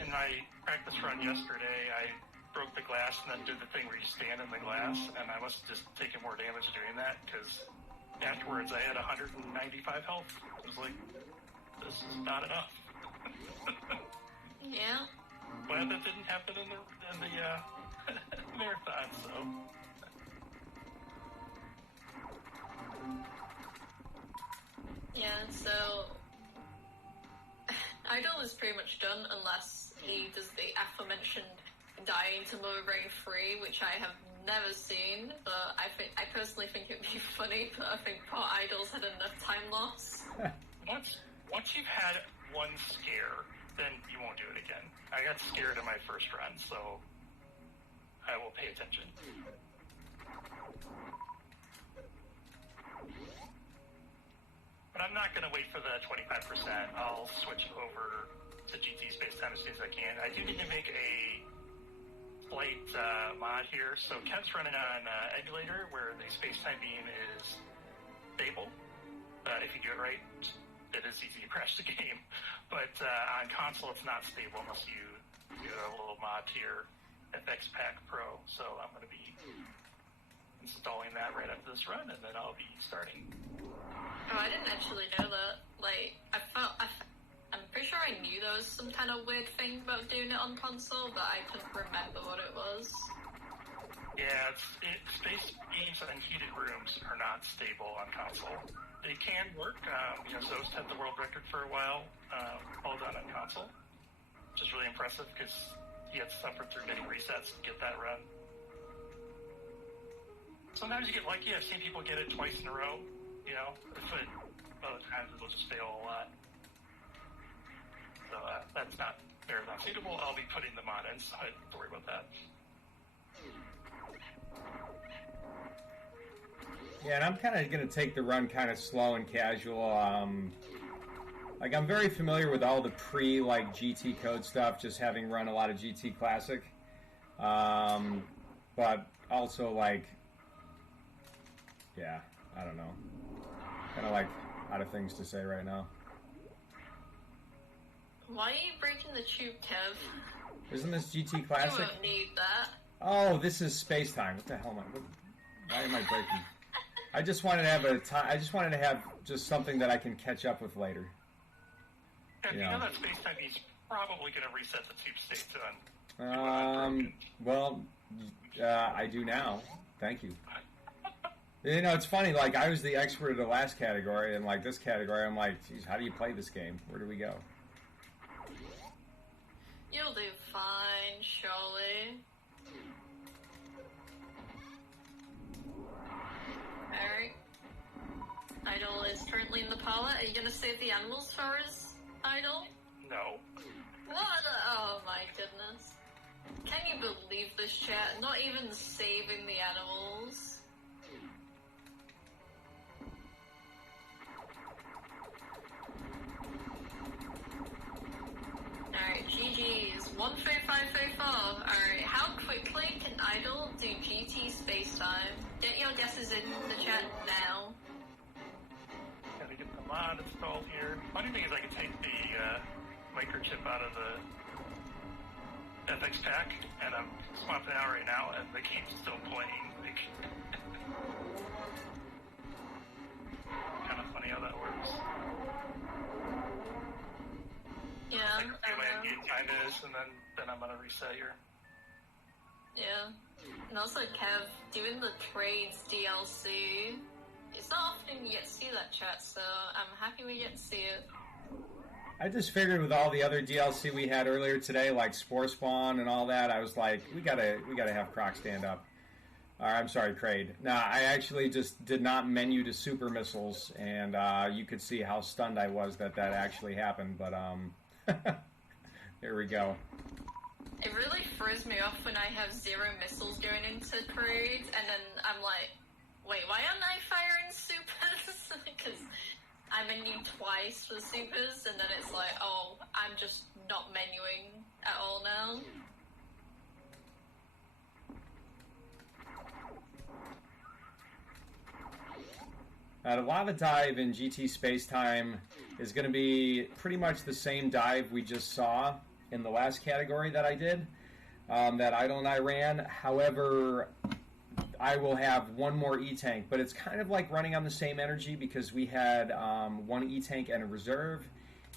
In my practice run yesterday, I broke the glass and then did the thing where you stand in the glass, and I must have just taken more damage doing that, because afterwards I had 195 health. I was like, this is not enough. Yeah. Glad that didn't happen in the marathon, so... Yeah, so... Idol is pretty much done unless he does the aforementioned dying to Mother Brain 3, which I have never seen, but I personally think it would be funny, but I think poor Idol's had enough time loss. Once you've had one scare, then you won't do it again. I got scared in my first run, so I will pay attention. But I'm not going to wait for the 25%. I'll switch over to GT Space Time as soon as I can. I do need to make a flight mod here. So Kev's running on emulator where the space time beam is stable. If you do it right, it is easy to crash the game. But on console, it's not stable unless you do a little mod here, FX Pack Pro. So I'm going to be installing that right after this run, and then I'll be starting. Oh, I didn't actually know that. Like, I'm pretty sure I knew there was some kind of weird thing about doing it on console, but I couldn't remember what it was. Yeah, space beams and heated rooms are not stable on console. They can work. Zost had the world record for a while, all done on console, which is really impressive because he had to suffer through many resets to get that run. Sometimes you get lucky. I've seen people get it twice in a row, but other times it'll just fail a lot. So that's not marathon suitable. I'll be putting them on in, so I don't have to worry about that. Yeah, and I'm kind of going to take the run kind of slow and casual. I'm very familiar with all the GT code stuff, just having run a lot of GT Classic. But also, yeah, I don't know. Kind of out of things to say right now. Why are you breaking the tube, Kev? Isn't this GT Classic? You won't need that. Oh, this is space time. What the hell am I? Why am I breaking? I just wanted to have I just wanted to have just something that I can catch up with later. And you know that space time is probably going to reset the tube state on. Well, I do now. Thank you. It's funny. I was the expert of the last category, and this category, I'm like, geez, how do you play this game? Where do we go? You'll do fine, surely. Alright. Idol is currently in the parlor. Are you gonna save the animals for us, Idol? No. What? Oh my goodness. Can you believe this chat? Not even saving the animals. Alright, GG's. 13534. Alright, how quickly can Idol do GT space time? Get your guesses in the chat now. Gotta get the mod installed here. Funny thing is I can take the microchip out of the FX pack, and I'm swapping it out right now, and the game's still playing. Kind of funny how that works. this, and then I'm gonna reset here. Yeah. And also, Kev, doing the trades DLC, it's not often you get to see that, chat, so I'm happy we get to see it. I just figured with all the other DLC we had earlier today, like Spore Spawn and all that, I was like, we gotta have Croc stand up. I'm sorry, Kraid. No, I actually just did not menu to super missiles, and you could see how stunned I was that actually happened, but there we go. It really throws me off when I have 0 missiles going into Kraid, and then I'm like, wait, why aren't I firing supers? Because I menu twice for supers, and then it's like, oh, I'm just not menuing at all now. The lava dive in GT Space Time is going to be pretty much the same dive we just saw in the last category that I did, that Idle and I ran. However, I will have one more E-Tank, but it's kind of like running on the same energy because we had one E-Tank and a reserve.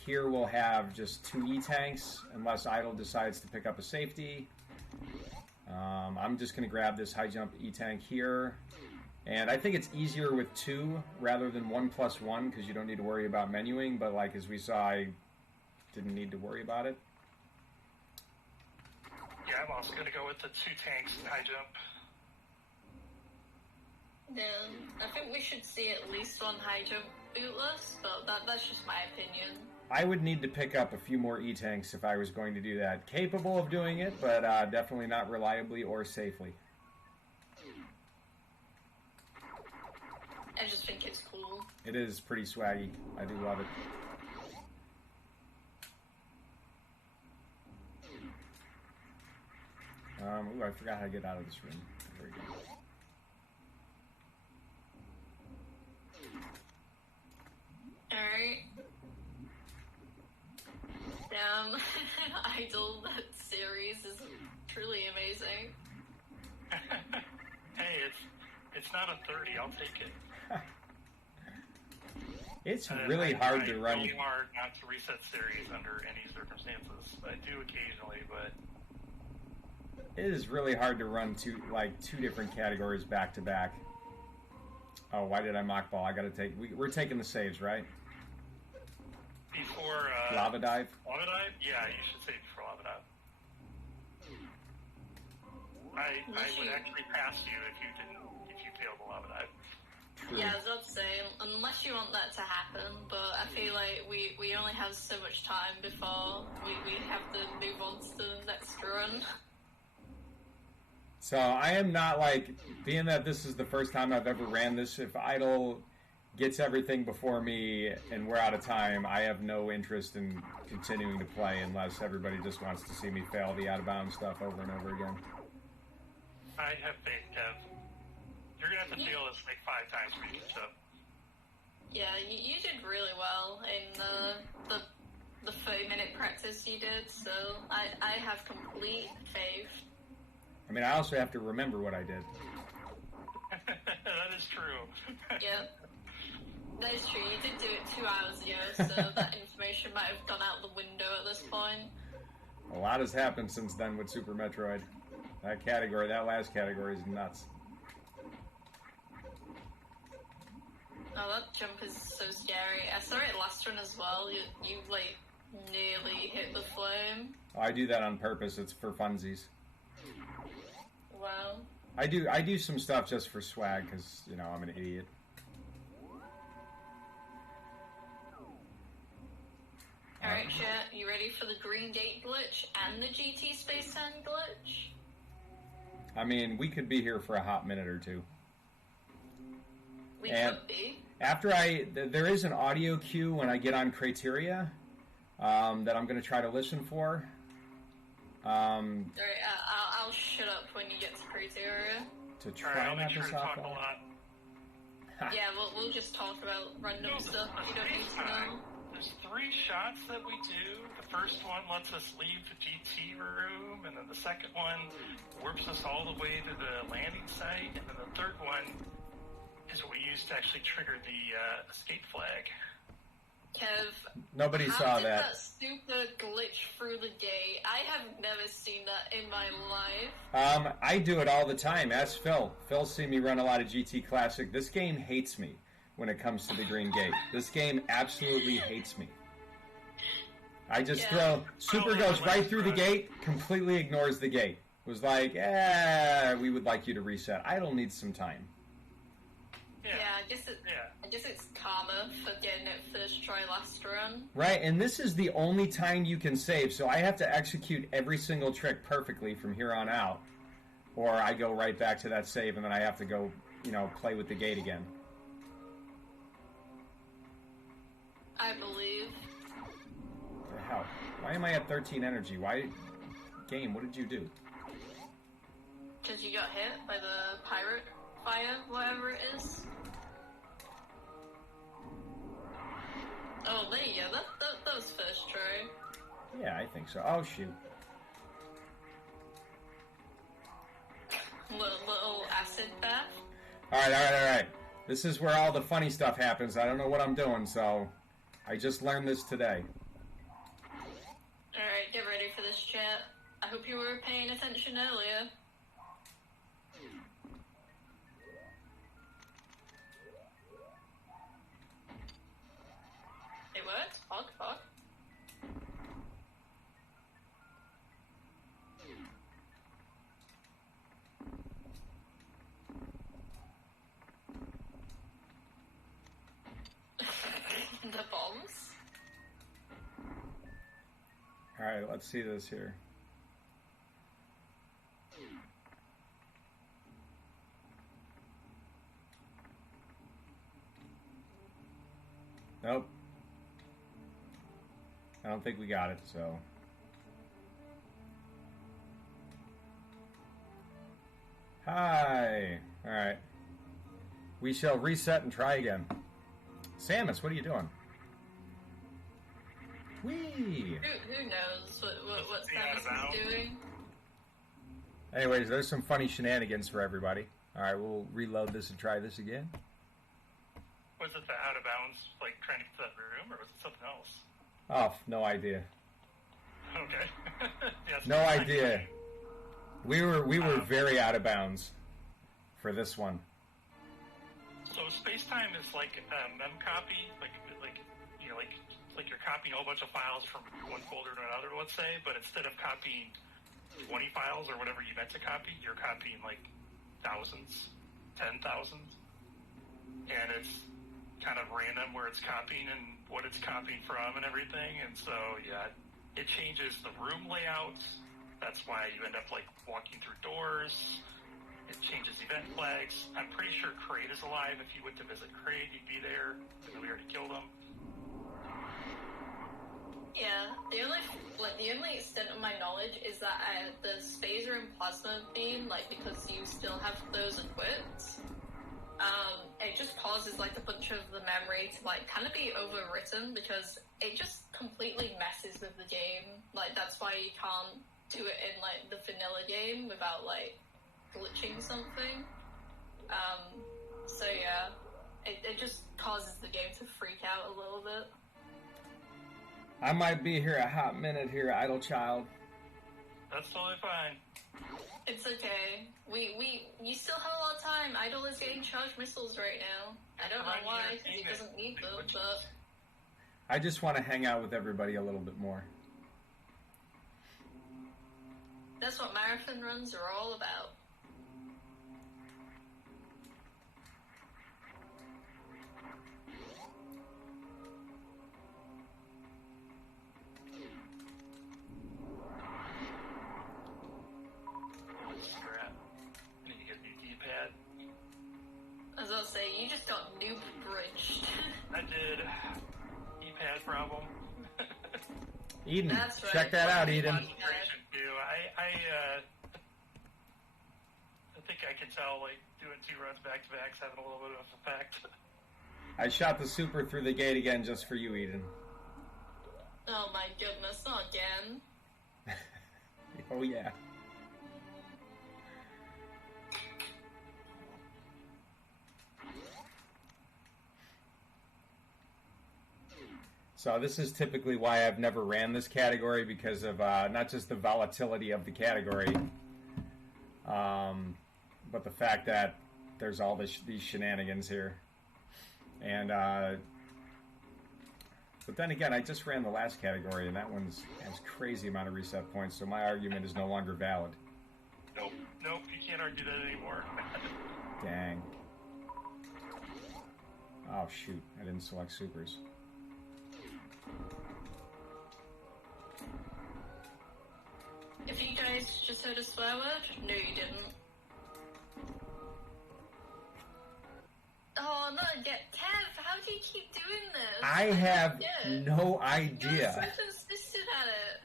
Here we'll have just 2 E-Tanks unless Idle decides to pick up a safety. I'm just going to grab this high jump E-Tank here. And I think it's easier with 2 rather than 1+1 because you don't need to worry about menuing. But like as we saw, I didn't need to worry about it. Yeah, I'm also going to go with the 2 tanks and high jump. Yeah, I think we should see at least 1 high jump bootless, but that's just my opinion. I would need to pick up a few more E-Tanks if I was going to do that. Capable of doing it, but definitely not reliably or safely. I just think it's cool. It is pretty swaggy. I do love it. Ooh, I forgot how to get out of this room. There we go. Alright. Damn. Idle, that series is truly amazing. Hey, it's not a 30. I'll take it. It's really hard to run. It's really hard not to reset series under any circumstances. I do occasionally, but it is really hard to run two different categories back to back. Oh, why did I mock ball? I got to take. We're taking the saves, right? Before lava dive. Lava dive? Yeah, you should save before lava dive. I would actually pass you if you failed the lava dive. True. Yeah, I was about to say, unless you want that to happen, but I feel like we only have so much time before we have to move on to the next run. So I am not being that this is the first time I've ever ran this, if Idle gets everything before me and we're out of time, I have no interest in continuing to play unless everybody just wants to see me fail the out-of-bounds stuff over and over again. I have faith, Kev. You're going to have to fail this 5 times for you, so. Yeah, you did really well in the 30-minute practice you did, so I have complete faith. I mean, I also have to remember what I did. That is true. Yeah. That is true. You did do it 2 hours ago, so that information might have gone out the window at this point. A lot has happened since then with Super Metroid. That last category is nuts. Oh, that jump is so scary. I saw it last run as well. You nearly hit the flame. Oh, I do that on purpose. It's for funsies. Wow. I do some stuff just for swag because, I'm an idiot. Alright, chat, you ready for the Green Gate glitch and the GT Space Time glitch? I mean, we could be here for a hot minute or two. We could be. After there is an audio cue when I get on criteria that I'm going to try to listen for. Alright, I'll shut up when you get to criteria. To try not to talk a lot. Yeah, we'll just talk about random stuff you don't need to know. There's 3 shots that we do. The first one lets us leave the GT room, and then the second one warps us all the way to the landing site, and then the third one is what we use to actually trigger the escape flag. Kev, Nobody how saw did that. super glitch through the gate? I have never seen that in my life. I do it all the time. Ask Phil. Phil's seen me run a lot of GT Classic. This game hates me when it comes to the green gate. This game absolutely hates me. I just throw... Super goes right through the gate, completely ignores the gate. Was like, we would like you to reset. I don't need some time. Yeah, I guess it's karma for getting it first try last run. Right, and this is the only time you can save, so I have to execute every single trick perfectly from here on out, or I go right back to that save, and then I have to go, play with the gate again. I believe. What the hell? Why am I at 13 energy? Why... Game, what did you do? Because you got hit by the pirate fire, whatever it is. Oh, there you go. That was first try. Yeah, I think so. Oh, shoot. Little acid bath. Alright. This is where all the funny stuff happens. I don't know what I'm doing, so I just learned this today. Alright, get ready for this chat. I hope you were paying attention earlier. It works? Fuck. The bombs? Alright, let's see this here. Nope. I don't think we got it, so... Hi! Alright. We shall reset and try again. Samus, what are you doing? Whee! Who knows what Samus is doing? Anyways, there's some funny shenanigans for everybody. Alright, we'll reload this and try this again. Was it the out of bounds, like trying to get to that room, or was it something else? Oh, no idea. Okay. Yes, No idea. We were very out of bounds for this one. So space-time is like a memcopy, like you're copying a whole bunch of files from one folder to another, let's say, but instead of copying 20 files or whatever you meant to copy, you're copying like thousands, 10,000, and it's kind of random where it's copying and what it's copying from and everything, and so it changes the room layouts. That's why you end up like walking through doors. It changes event flags. I'm pretty sure Kraid is alive. If you went to visit Kraid, you'd be there, and we already killed him. Yeah, the only extent of my knowledge is that the Spacer and Plasma Beam, because you still have those equipped, it just causes a bunch of the memory to kind of be overwritten because it just completely messes with the game. That's why you can't do it in the vanilla game without glitching something. So yeah, it just causes the game to freak out a little bit. I might be here a hot minute here, Idle Child. That's totally fine. It's okay. You still have a lot of time. Idle is getting charged missiles right now. I don't know why, because he doesn't need them, but... I just want to hang out with everybody a little bit more. That's what marathon runs are all about. Crap. I need to get a new D-pad. As I'll say, you just got noob bridged. I did. D-pad problem. Eden, That's right. check that out, Eden. I think I can tell, doing 2 runs back-to-back is having a little bit of effect. I shot the super through the gate again just for you, Eden. Oh my goodness, not again. Oh, yeah. So this is typically why I've never ran this category, because of not just the volatility of the category, but the fact that there's all these shenanigans here. And but then again, I just ran the last category, and that one's has crazy amount of reset points, so my argument is no longer valid. Nope, you can't argue that anymore. Dang. Oh shoot, I didn't select supers. If you guys just heard a swear word, no you didn't. Oh, not yet. Kev, how do you keep doing this? I have no You're idea. so consistent at it.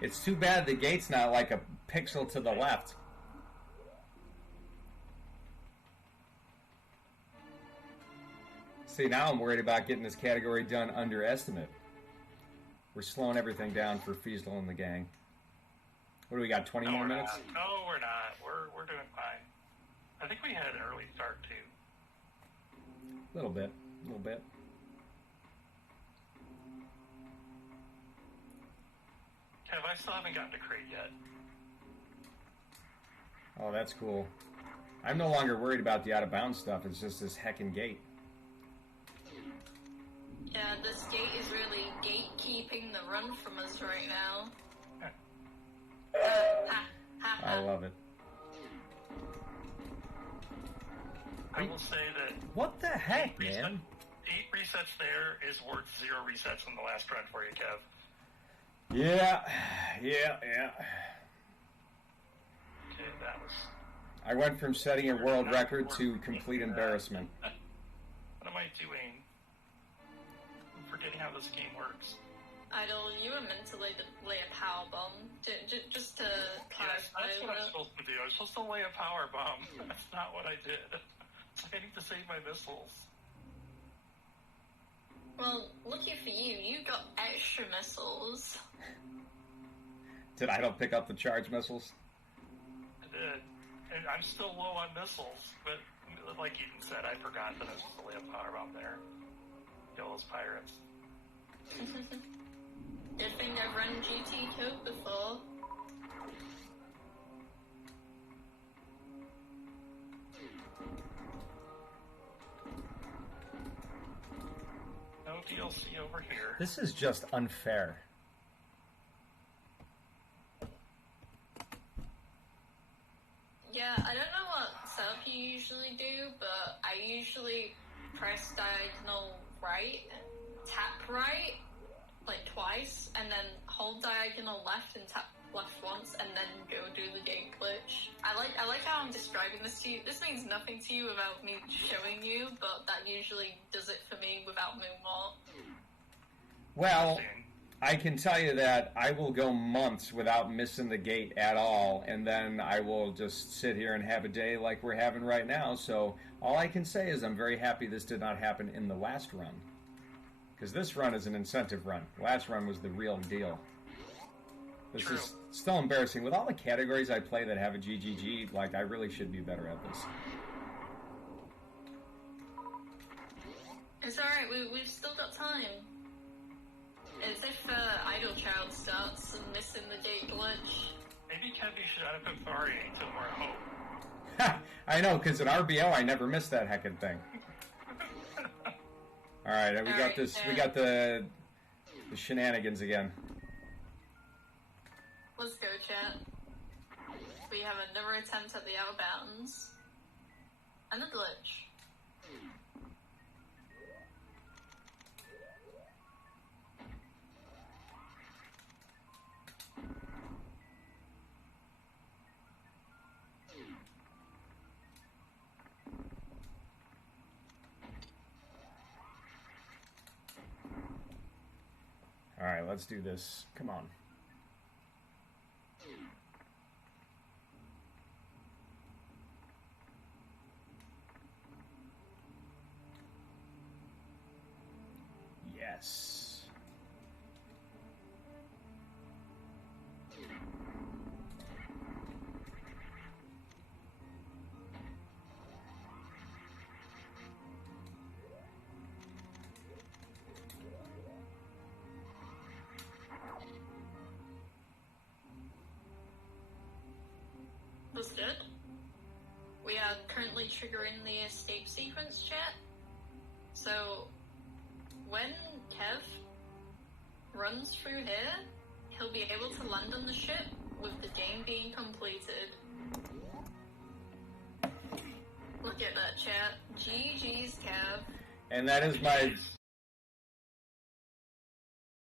It's too bad the gate's not like a pixel to the left. See, now I'm worried about getting this category done under estimate. We're slowing everything down for Feasel and the gang. What do we got, 20 more minutes? No, we're not. We're doing fine. I think we had an early start, too. A little bit. Kev, I still haven't gotten to crate yet. Oh, that's cool. I'm no longer worried about the out-of-bounds stuff. It's just this heckin' gate. Yeah, this gate is really gatekeeping the run from us right now. I love it. I will say that What the heck, man? 8 resets there is worth 0 resets on the last run for you, Kev. Yeah. Okay, that was... I went from setting a world record to complete embarrassment. What am I doing? I'm forgetting how this game works. Idol, you were meant to lay a power bomb. Just to Yes, clarify. that's what I'm supposed to do. I was supposed to lay a power bomb. That's not what I did. It's like I need to save my missiles. Well, lucky for you, you got extra missiles. Did I don't pick up the charge missiles? I did. And I'm still low on missiles, but like Eden said, I forgot that I was supposed to lay a power bomb there. Kill those pirates. Good thing I've run GT code before. No DLC over here. This is just unfair. Yeah, I don't know what setup you usually do, but I usually press diagonal right, tap right, like twice, and then hold diagonal left and tap left once, and then go do the gate glitch. I like how I'm describing this to you. This means nothing to you without me showing you, but that usually does it for me without Moonwalk. Well, I can tell you that I will go months without missing the gate at all, and then I will just sit here and have a day like we're having right now. So all I can say is I'm very happy this did not happen in the last run. Because this run is an incentive run. Last run was the real deal. This is still embarrassing. With all the categories I play that have a GGG, like, I really should be better at this. It's alright, we've still got time. As if Idle Child starts and missing the gate glitch. Maybe Kevin should add a Pithari to more hope. I know, because at RBO I never missed that heckin' thing. Alright, we got this. We got the shenanigans again. Let's go, chat. We have another attempt at the out of bounds. And a glitch. Alright, let's do this. Come on. Yes. That's good. We are currently triggering the escape sequence, chat. So, when Kev runs through here, he'll be able to land on the ship with the game being completed. Look at that, chat. GG's, Kev. And that is my